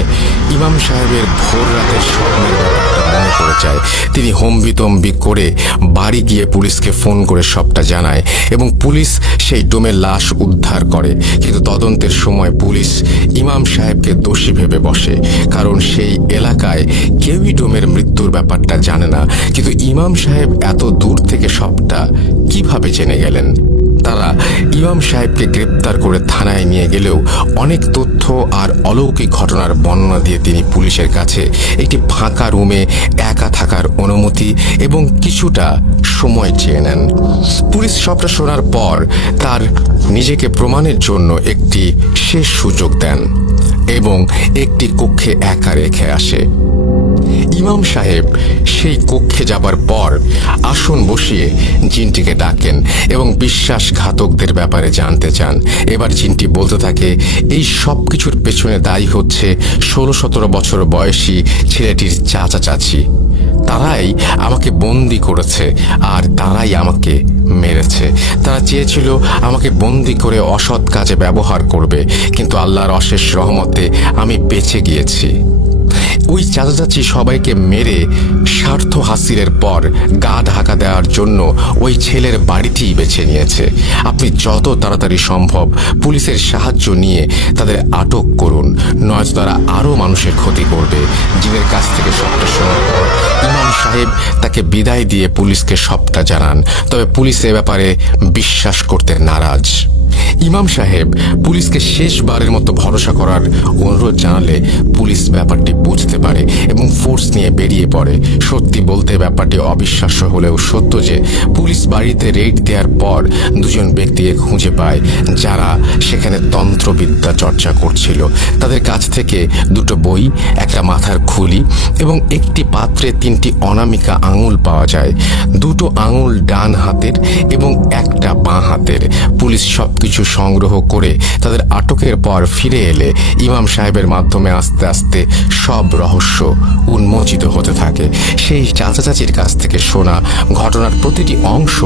ইমাম সাহেবের ভোর রাতের স্বপ্নের ব্যাপারটা মনে পড়ে যায়। তিনি হম্বিতম্বি করে বাড়ি গিয়ে পুলিশকে ফোন করে সবটা জানায় এবং পুলিশ সেই ডোমের লাশ উদ্ধার করে। কিন্তু তদন্তের সময় পুলিশ ইমাম সাহেবকে দোষী ভেবে বসে, কারণ সেই এলাকায় কেউই ডোমের মৃত্যুর ব্যাপারটা জানে না। কিন্তু ইমাম সাহেব এত দূর থেকে সবটা কিভাবে জেনে গেলেন? তারা ইমাম সাহেবকে গ্রেপ্তার করে থানায় নিয়ে গেলেও অনেক তথ্য আর অলৌকিক ঘটনার বর্ণনা দিয়ে তিনি পুলিশের কাছে একটি ফাঁকা রুমে একা থাকার অনুমতি এবং কিছুটা সময় চেয়ে নেন। পুলিশ সবটা শোনার পর তার নিজেকে প্রমাণের জন্য একটি শেষ সুযোগ দেন এবং একটি কক্ষে একা রেখে আসে। ইমাম সাহেব সেই কক্ষে যাবার পর আসন বসিয়ে জিনটিকে ডাকেন এবং বিশ্বাসঘাতকদের ব্যাপারে জানতে চান। এবার জিনটি বলতে থাকে, এই সব কিছুর পেছনে দায়ী হচ্ছে 16-17 বছর বয়সী ছেলেটির চাচা চাচি। তারাই আমাকে বন্দি করেছে আর তারাই আমাকে মেরেছে। তারা চেয়েছিল আমাকে বন্দি করে অসৎ কাজে ব্যবহার করবে, কিন্তু আল্লাহর অশেষ রহমতে আমি বেঁচে গিয়েছি। ওই চাচা চাচি সবাইকে মেরে স্বার্থ হাসিলের পর গা ঢাকা দেওয়ার জন্য ওই ছেলের বাড়িতেই বেছে নিয়েছে। আপনি যত তাড়াতাড়ি সম্ভব পুলিশের সাহায্য নিয়ে তাদের আটক করুন, নয়তো তারা আরও মানুষের ক্ষতি করবে। জিনের কাছ থেকে সবটা শোনার পর ইমাম সাহেব তাকে বিদায় দিয়ে পুলিশকে সবটা জানান। তবে পুলিশ এ ব্যাপারে বিশ্বাস করতে নারাজ। ইমাম সাহেব পুলিশকে শেষবারের মতো ভরসা করার অনুরোধ জানালে পুলিশ ব্যাপারটি বুঝতে পারে এবং ফোর্স নিয়ে বেরিয়ে পড়ে। সত্যি বলতে ব্যাপারটি অবিশ্বাস্য হলেও সত্য যে পুলিশ বাড়িতে রেড দেওয়ার পর 2জন ব্যক্তিকে খুঁজে পায় যারা সেখানে তন্ত্রবিদ্যা চর্চা করছিল। তাদের কাছ থেকে 2টো বই, একটা মাথার খুলি এবং একটি পাত্রে 3টি অনামিকা আঙুল পাওয়া যায়। 2টো আঙুল ডান হাতের এবং একটা বাঁ হাতের। পুলিশ সবকিছু সংগ্রহ করে তাদের আটকের পর ফিরে এলে ইমাম সাহেবের মাধ্যমে আস্তে আস্তে সব রহস্য উন্মোচিত হতে থাকে। সেই চাচা চাচির কাছ থেকে শোনা ঘটনার প্রতিটি অংশ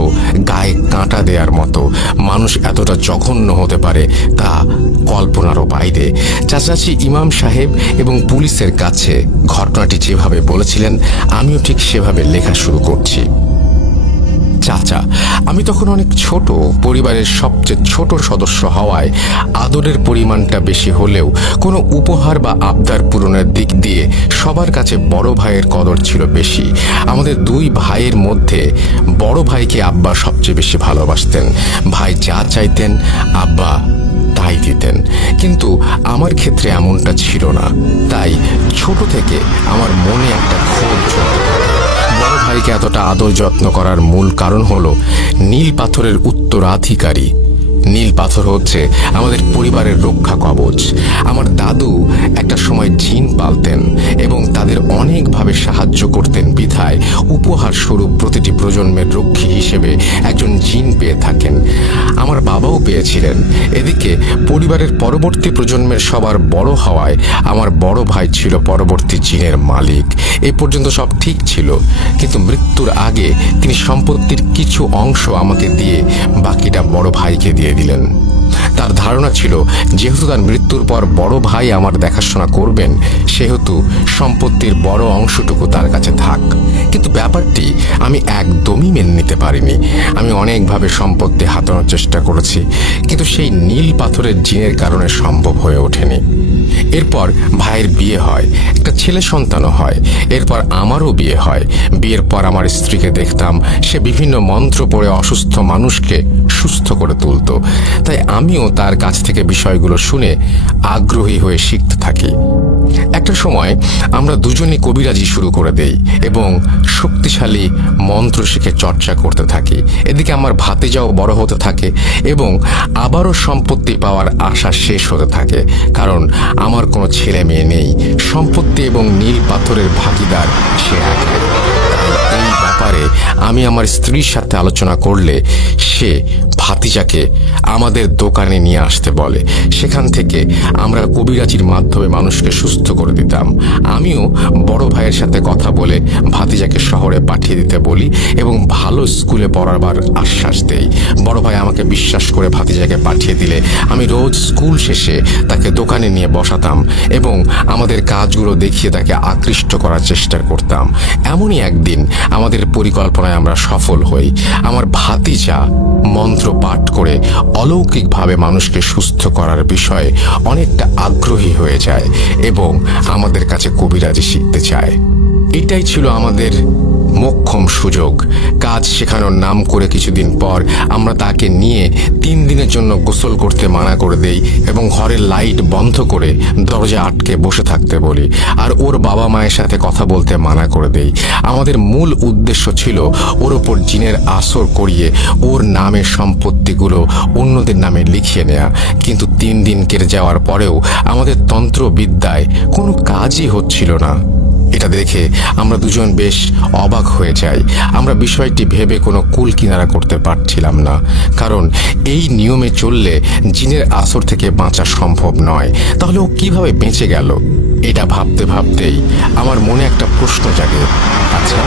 গায়ে কাঁটা দেওয়ার মতো। মানুষ এতটা জঘন্য হতে পারে তা কল্পনারও বাইরে। চাচা চাচি ইমাম সাহেব এবং পুলিশের কাছে ঘটনাটি যেভাবে বলেছিলেন আমিও ঠিক সেভাবে লেখা শুরু করছি। চাচা, আমি তখন অনেক ছোট, পরিবারের সবচেয়ে ছোট সদস্য হওয়ায় আদরের পরিমাণটা বেশি হলেও কোনো উপহার বা আবদার পূরণের দিক দিয়ে সবার কাছে বড় ভাইয়ের কদর ছিল বেশি। আমাদের 2 ভাইয়ের মধ্যে বড় ভাইকে আব্বা সবচেয়ে বেশি ভালোবাসতেন। ভাই যা চাইতেন আব্বা তাই দিতেন, কিন্তু আমার ক্ষেত্রে এমনটা ছিল না। তাই ছোট থেকে আমার মনে একটা ক্ষোভ চলতে থাকে। বড় ভাইকে এতটা আদর যত্ন করার মূল কারণ হলো নীল পাথরের উত্তরাধিকারী। নীল পাথর হচ্ছে আমাদের পরিবারের রক্ষা কবচ। আমার দাদু একটা সময় জিন পালতেন এবং তাদের অনেকভাবে সাহায্য করতেন বিধায় উপহার স্বরূপ প্রতিটি প্রজন্মের রক্ষী হিসেবে একজন জিন পেয়ে থাকেন। আমার বাবাও পেয়েছিলেন। এদিকে পরিবারের পরবর্তী প্রজন্মের সবার বড় হওয়ায় আমার বড় ভাই ছিল পরবর্তী জিনের মালিক। এ পর্যন্ত সব ঠিক ছিল, কিন্তু মৃত্যুর আগে তিনি সম্পত্তির কিছু অংশ আমাকে দিয়ে বাকিটা বড় ভাইকে দিয়ে দিলেন। তার ধারণা ছিল যেহেতু তার মৃত্যুর পর বড় ভাই আমার দেখাশোনা করবেন, সেহেতু সম্পত্তির বড় অংশটুকু তার কাছে থাক। কিন্তু ব্যাপারটি আমি একদমই মেনে নিতে পারিনি। আমি অনেকভাবে সম্পত্তি হাতানোর চেষ্টা করেছি, কিন্তু সেই নীল পাথরের জিনের কারণে সম্ভব হয়ে ওঠেনি। এরপর ভাইয়ের বিয়ে হয়, একটা ছেলে সন্তানও হয়। এরপর আমারও বিয়ে হয়। বিয়ের পর আমার স্ত্রীকে দেখতাম সে বিভিন্ন মন্ত্র পড়ে অসুস্থ মানুষকে সুস্থ করে তুলত। তাই আমিও তার কাছ থেকে বিষয়গুলো শুনে আগ্রহী হয়ে শিখতে থাকি। একটা সময় আমরা দুজনই কবিরাজি শুরু করে দেই এবং শক্তিশালী মন্ত্র শিখে চর্চা করতে থাকি। এদিকে আমার ভাতিজাও বড় হতে থাকে এবং আবারও সম্পত্তি পাওয়ার আশা শেষ হতে থাকে, কারণ আমার কোনো ছেলে মেয়ে নেই। সম্পত্তি এবং নীল পাথরের ভাগিদার সে একাই। এই ব্যাপারে আমি আমার স্ত্রীর সাথে আলোচনা করলে সে ভাতিজাকে আমাদের দোকানে নিয়ে আসতে বলে। সেখান থেকে আমরা কবিরাজির মাধ্যমে মানুষকে সুস্থ করে দিতাম। আমিও বড় ভাইয়ের সাথে কথা বলে ভাতিজাকে শহরে পাঠিয়ে দিতে বলি এবং ভালো স্কুলে পড়াবার আশ্বাস দেই। বড় ভাই আমাকে বিশ্বাস করে ভাতিজাকে পাঠিয়ে দিলে আমি রোজ স্কুল শেষে তাকে দোকানে নিয়ে বসাতাম এবং আমাদের কাজগুলো দেখিয়ে তাকে আকৃষ্ট করার চেষ্টা করতাম। এমনই একদিন আমাদের পরিকল্পনায় আমরা সফল হই। আমার ভাতিজা মন্ত্র পাঠ করে অলৌকিকভাবে মানুষকে সুস্থ করার বিষয়ে অনেকটা আগ্রহী হয়ে যায় এবং আমাদের কাছে কবিরাজি শিখতে চায়। এটাই ছিল আমাদের মোক্ষম সুযোগ। কাজ শেখানোর নাম করে কিছুদিন পর আমরা তাকে নিয়ে 3 দিনের জন্য গোসল করতে মানা করে দেই এবং ঘরের লাইট বন্ধ করে দরজা আটকে বসে থাকতে বলি, আর ওর বাবা মায়ের সাথে কথা বলতে মানা করে দেই। আমাদের মূল উদ্দেশ্য ছিল ওর ওপর জিনের আসর করিয়ে ওর নামের সম্পত্তিগুলো অন্যদের নামে লিখিয়ে নেয়া। কিন্তু 3 দিন কেটে যাওয়ার পরেও আমাদের তন্ত্রবিদ্যায় কোনো কাজই হচ্ছিল না। এটা দেখে আমরা দুজন বেশ অবাক হয়ে যাই। আমরা বিষয়টি ভেবে কোনো কুল কিনারা করতে পারছিলাম না, কারণ এই নিয়মে চললে জিনের আসর থেকে বাঁচা সম্ভব নয়। তাহলে ও কিভাবে বেঁচে গেল? এটা ভাবতে ভাবতেই আমার মনে একটা প্রশ্ন জাগে, আচ্ছা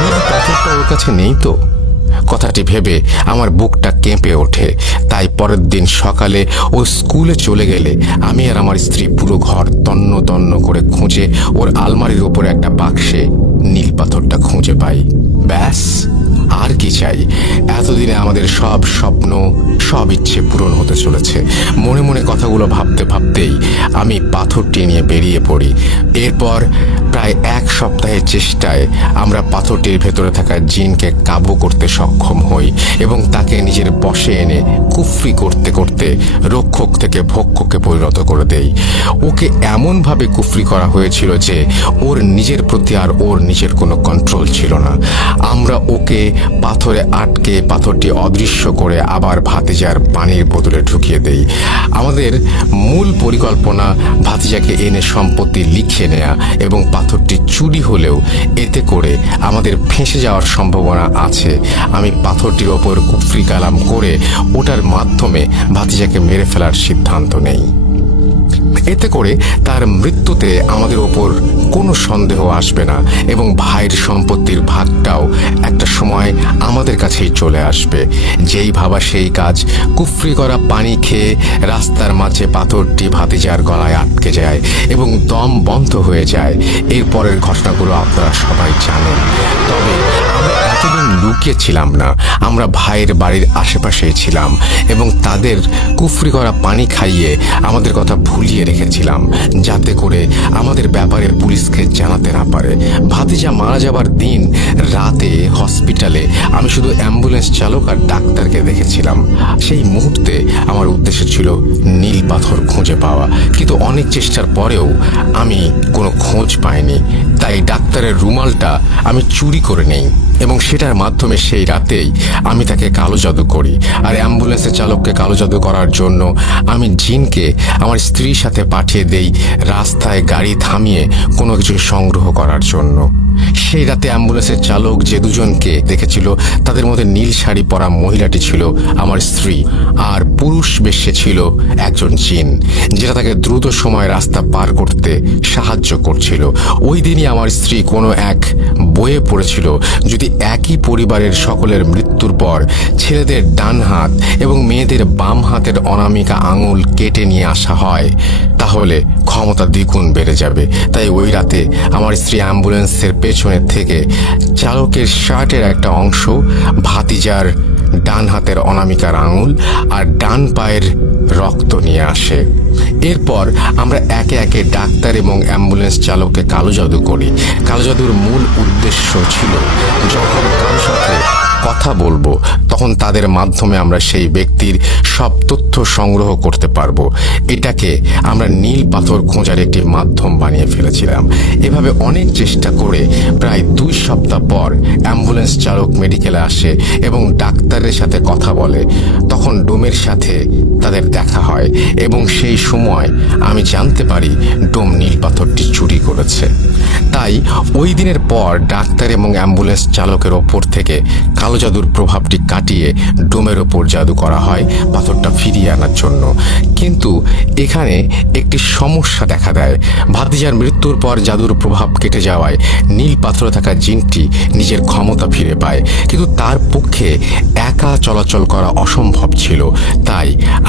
নীল পাথরটা ওর কাছে নেই তো? কথাটি ভেবে আমার বুকটা কেঁপে ওঠে। তাই পরের দিন সকালে ও স্কুলে চলে গেলে আমি আর আমার স্ত্রী পুরো ঘর তন্ন তন্ন করে খুঁজে ওর আলমারির উপরে একটা বাক্সে নীল পাথরটা খুঁজে পাই। ব্যাস, আর কি চাই? এতদিনে আমাদের সব স্বপ্ন, সব ইচ্ছে পূরণ হতে চলেছে। মনে মনে কথাগুলো ভাবতে ভাবতেই আমি পাথরটি নিয়ে বেরিয়ে পড়ি। এরপর প্রায় 1 সপ্তাহের চেষ্টায় আমরা পাথরটির ভেতরে থাকা জিনকে কাবু করতে সক্ষম হই এবং তাকে নিজের বশে এনে কুফরি করতে করতে রক্ষক থেকে ভক্ষকে পরিণত করে দেই। ওকে এমনভাবে কুফরি করা হয়েছিল যে ওর নিজের প্রতি আর ওর নিজের কোনো কন্ট্রোল ছিল না। আমরা ওকে পাথরে আটকে পাথরটি অদৃশ্য করে আবার ভাতিজার পানির বোতলে ঢুকিয়ে দেই। আমাদের মূল পরিকল্পনা ভাতিজাকে এনে সম্পত্তি লিখিয়ে নেয়া এবং পাথরটি চুরি হলেও এতে করে আমাদের ফেঁসে যাওয়ার সম্ভাবনা আছে। আমি পাথরটির ওপর কুফরি কালাম করে ওটার মাধ্যমে ভাতিজাকে মেরে ফেলার সিদ্ধান্ত নেই। এতে করে তার মৃত্যুতে আমাদের ওপর কোনো সন্দেহ আসবে না এবং ভাইয়ের সম্পত্তির ভাগটাও একটা সময় আমাদের কাছেই চলে আসবে। যেই ভাবা সেই কাজ। কুফরি করা পানি খেয়ে রাস্তার মাঝে পাথরটি ভাতিজার গলায় আটকে যায় এবং দম বন্ধ হয়ে যায়। এরপরের ঘটনাগুলো আপনারা সবাই জানেন। তবে আমরা এতদিন লুকিয়ে ছিলাম না। আমরা ভাইয়ের বাড়ির আশেপাশেই ছিলাম এবং তাদের কুফরি করা পানি খাইয়ে আমাদের কথা ভুলিয়ে রেখেছিলাম, যাতে করে আমাদের ব্যাপারে পুলিশকে জানাতে না পারে। ভাতিজা মারা যাবার দিন রাতে হসপিটালে আমি শুধু অ্যাম্বুলেন্স চালক আর ডাক্তারকে দেখেছিলাম। সেই মুহূর্তে আমার উদ্দেশ্য ছিল নীল পাথর খুঁজে পাওয়া, কিন্তু অনেক চেষ্টার পরেও আমি কোনো খোঁজ পাইনি। তাই ডাক্তারের রুমালটা আমি চুরি করে নেই এবং সেটার মাধ্যমে সেই রাতেই আমি তাকে কালো জাদু করি। আর অ্যাম্বুলেন্সের চালককে কালো জাদু করার জন্য আমি জিনকে আমার স্ত্রীর সাথে পাঠিয়ে দেই রাস্তায় গাড়ি থামিয়ে কোনো কিছু সংগ্রহ করার জন্য। সেই রাতে অ্যাম্বুলেন্সের চালক যে দুজনকে দেখেছিল তাদের মধ্যে নীল শাড়ি পরা মহিলাটি ছিল আমার স্ত্রী, আর পুরুষ বেশে ছিল একজন জিন, যেটা তাকে দ্রুত সময় রাস্তা পার করতে সাহায্য করছিল। ওই দিনই আমার স্ত্রী কোনো এক বইয়ে পড়েছিল, যদি একই পরিবারের সকলের মৃত্যুর পর ছেলেদের ডান হাত এবং মেয়েদের বাম হাতের অনামিকা আঙুল কেটে নিয়ে আসা হয় তাহলে ক্ষমতা দ্বিগুণ বেড়ে যাবে। তাই ওই রাতে আমার স্ত্রী অ্যাম্বুলেন্সের পেছনের থেকে চালকের শার্টের একটা অংশ, ভাতিজার ডান হাতের অনামিকার আঙুল আর ডান পায়ের রক্ত নিয়ে আসে। এরপর আমরা একে একে ডাক্তার এবং অ্যাম্বুলেন্স চালককে কালো জাদু করি। কালো জাদুর মূল উদ্দেশ্য ছিল যখন কারোর সাথে কথা বলবো তখন তাদের মাধ্যমে আমরা সেই ব্যক্তির সব তথ্য সংগ্রহ করতে পারবো। এটাকে আমরা নীল পাথর খোঁজার একটি মাধ্যম বানিয়ে ফেলেছিলাম। এভাবে অনেক চেষ্টা করে প্রায় 2 সপ্তাহ পর অ্যাম্বুলেন্স চালক মেডিকেলে আসে এবং ডাক্তারের সাথে কথা বলে। তখন ডোমের সাথে তাদের দেখা হয় এবং সেই সময় আমি জানতে পারি ডোম নীল পাথরটি চুরি করেছে। তাই ওই দিনের পর ডাক্তার এবং অ্যাম্বুলেন্স চালকের ওপর থেকে কালো জাদুর প্রভাবটি কাটিয়ে ডোমের ওপর জাদু করা হয় পাথরটা ফিরিয়ে আনার জন্য। কিন্তু এখানে একটি সমস্যা দেখা দেয়। ভাতিজার মৃত্যুর পর জাদুর প্রভাব কেটে যাওয়ায় নীল পাথরে থাকা জিনটি নিজের ক্ষমতা ফিরে পায়, কিন্তু তার পক্ষে একা চলাচল করা অসম্ভব ছিল। তাই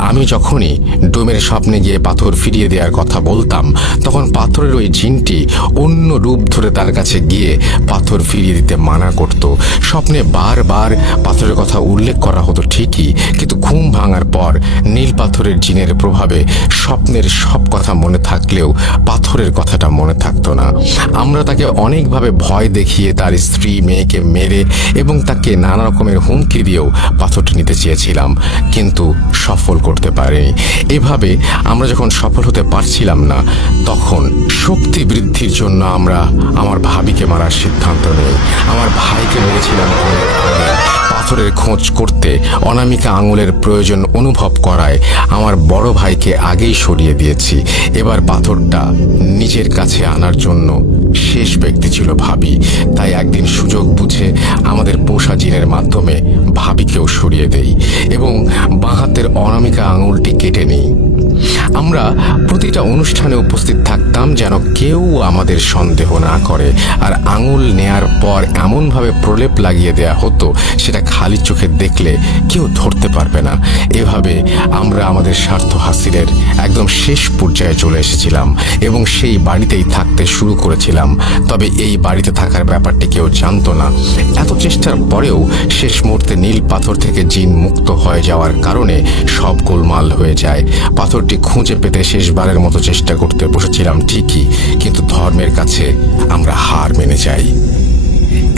আমি যখনই ডোমের স্বপ্নে গিয়ে পাথর ফিরিয়ে দেওয়ার কথা বলতাম তখন পাথরের ওই জিনটি অন্য রূপ ধরে তার কাছে গিয়ে পাথর ফিরিয়ে দিতে মানা করত। স্বপ্নে বারবার পাথরের কথা উল্লেখ করা হতো ঠিকই, কিন্তু ঘুম ভাঙার পর নীল পাথরের জিনের প্রভাবে স্বপ্নের সব কথা মনে থাকলেও পাথরের কথাটা মনে থাকতো না। আমরা তাকে অনেকভাবে ভয় দেখিয়ে তার স্ত্রী মেয়েকে মেরে এবং তাকে নানা রকমের হুমকি দিয়েও পাথরটি নিতে চেয়েছিলাম, কিন্তু সফল করতে পারিনি। এভাবে আমরা যখন সফল হতে পারছিলাম না তখন শক্তি বৃদ্ধির জন্য আমরা আমার ভাবিকে মারার সিদ্ধান্ত নেই। আমার ভাইকে মেরেছিলাম অনেক আগে। পাথরের খোঁজ করতে অনামিকা আঙুলের প্রয়োজন অনুভব করায় আমার বড় ভাইকে আগেই সরিয়ে দিয়েছি। এবার পাথরটা নিজের কাছে আনার জন্য শেষ ব্যক্তি ছিল ভাবি। তাই একদিন সুযোগ বুঝে আমাদের পোষা জিনের মাধ্যমে ভাবিকেও সরিয়ে দেই এবং বাঁ হাতের অনামিকা আঙুলটি কেটে নিই। আমরা প্রতিটা অনুষ্ঠানে উপস্থিত থাকতাম যেন কেউ আমাদের সন্দেহ না করে, আর আঙুল নেয়ার পর এমনভাবে প্রলেপ লাগিয়ে দেয়া হতো সেটা খালি চোখে দেখলে কেউ ধরতে পারবে না। এভাবে আমরা আমাদের স্বার্থ হাসিলের একদম শেষ পর্যায়ে চলে এসেছিলাম এবং সেই বাড়িতেই থাকতে শুরু করেছিলাম। তবে এই বাড়িতে থাকার ব্যাপারটি কেউ জানতো না। এত চেষ্টার পরেও শেষ মুহূর্তে নীল পাথর থেকে জিন মুক্ত হয়ে যাওয়ার কারণে সব গোলমাল হয়ে যায়। পাথরটি খুঁজে পেতে শেষবারের মতো চেষ্টা করতে বসেছিলাম ঠিকই, কিন্তু ধর্মের কাছে আমরা হার মেনে যাই।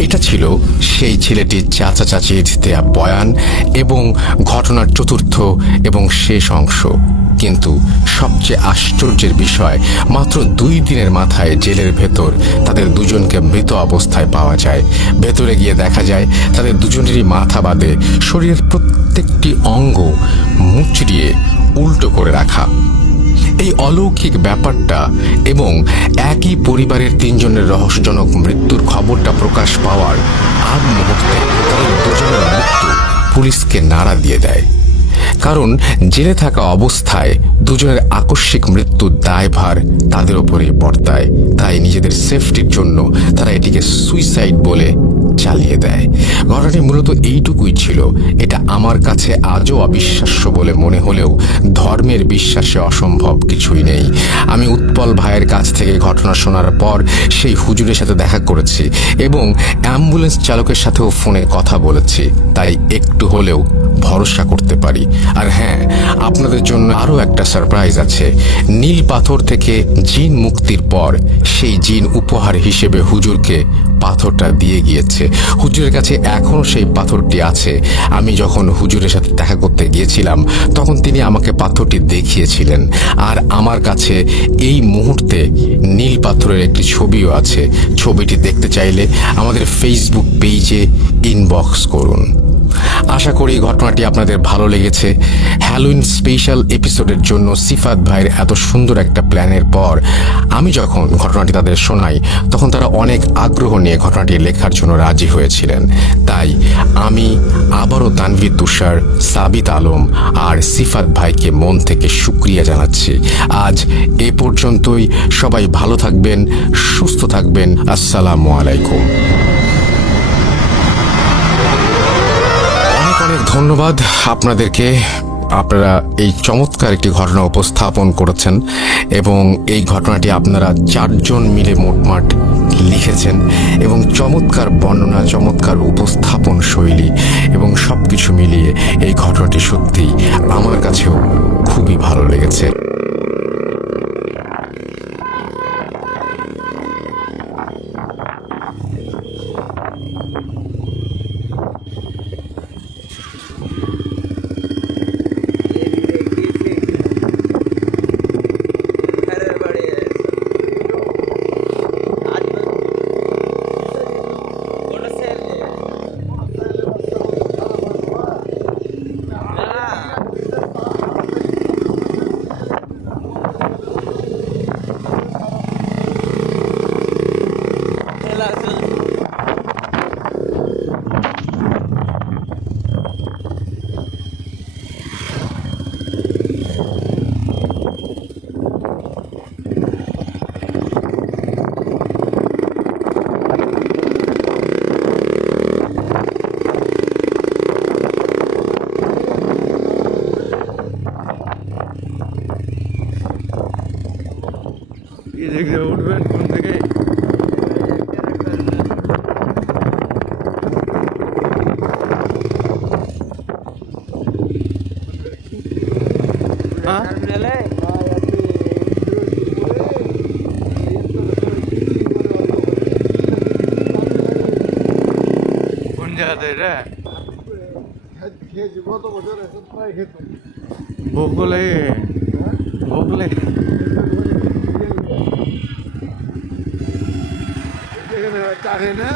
এটা ছিল সেই ছেলেটির চাচা চাচির দেয়া বয়ান এবং ঘটনার চতুর্থ এবং শেষ অংশ। কিন্তু সবচেয়ে আশ্চর্যের বিষয়, মাত্র 2 দিনের মাথায় জেলের ভেতর তাদের দুজনকে মৃত অবস্থায় পাওয়া যায়। ভেতরে গিয়ে দেখা যায় তাদের দুজনেরই মাথা বাদে শরীরের প্রত্যেকটি অঙ্গ মুচড়িয়ে উল্টো করে রাখা। এই অলৌকিক ব্যাপারটা এবং একই পরিবারের 3 জনের রহস্যজনক মৃত্যুর খবরটা প্রকাশ পাওয়ার আগ মুহূর্তে তাদের দুজনের মৃত্যু পুলিশকে নাড়া দিয়ে দেয়। কারণ জেলে থাকা অবস্থায় দুজনের আকস্মিক মৃত্যুর দায়ভার তাদের ওপরেই বর্তায়। তাই নিজেদের সেফটির জন্য তারা এটিকে সুইসাইড বলে চালিয়ে দেয়। ঘটনাটি মূলত এইটুকুই ছিল। এটা আমার কাছে আজও অবিশ্বাস্য বলে মনে হলেও ধর্মের বিশ্বাসে অসম্ভব কিছুই নেই। আমি উৎপল ভাইয়ের কাছ থেকে ঘটনা শোনার পর সেই হুজুরের সাথে দেখা করেছি এবং অ্যাম্বুলেন্স চালকের সাথেও ফোনে কথা বলেছি, তাই একটু হলেও ভরসা করতে পারি। আর হ্যাঁ, আপনাদের জন্য আরও একটা সারপ্রাইজ আছে। নীল পাথর থেকে জিন মুক্তির পর সেই জিন উপহার হিসেবে হুজুরকে পাথরটা দিয়ে গিয়েছে। হুজুরের কাছে এখনো সেই পাথরটি আছে। আমি যখন হুজুরের সাথে দেখা করতে গিয়েছিলাম তখন তিনি আমাকে পাথরটি দেখিয়েছিলেন, আর আমার কাছে এই মুহূর্তে নীল পাথরের একটি ছবিও আছে। ছবিটি দেখতে চাইলে আমাদের ফেসবুক পেজে ইনবক্স করুন। আশা করি ঘটনাটি আপনাদের ভালো লেগেছে। হ্যালোইন স্পেশাল এপিসোডের জন্য সিফাত ভাইয়ের এত সুন্দর একটা প্ল্যানের পর আমি যখন ঘটনাটি তাদের শোনাই, তখন তারা অনেক আগ্রহ নিয়ে ঘটনাটি লেখার জন্য রাজি হয়েছিলেন। তাই আমি আবারও তানভীর তুষার, সাবিত আলম আর সিফাত ভাইকে মন থেকে শুকরিয়া জানাচ্ছি। আজ এ পর্যন্তই। সবাই ভালো থাকবেন, সুস্থ থাকবেন। আসসালামু আলাইকুম। অনেক অনেক ধন্যবাদ আপনাদেরকে। আপনারা এই চমৎকার একটি ঘটনা উপস্থাপন করেছেন এবং এই ঘটনাটি আপনারা 4 জন মিলে মোটমাট লিখেছেন এবং চমৎকার বর্ণনা, চমৎকার উপস্থাপন শৈলী এবং সব কিছু মিলিয়ে এই ঘটনাটি সত্যিই আমার কাছেও খুবই ভালো লেগেছে। ये देख रहे उठবেন কোন থেকে কোন জায়গাতে এটা ভোগলে ভোগলে চারে না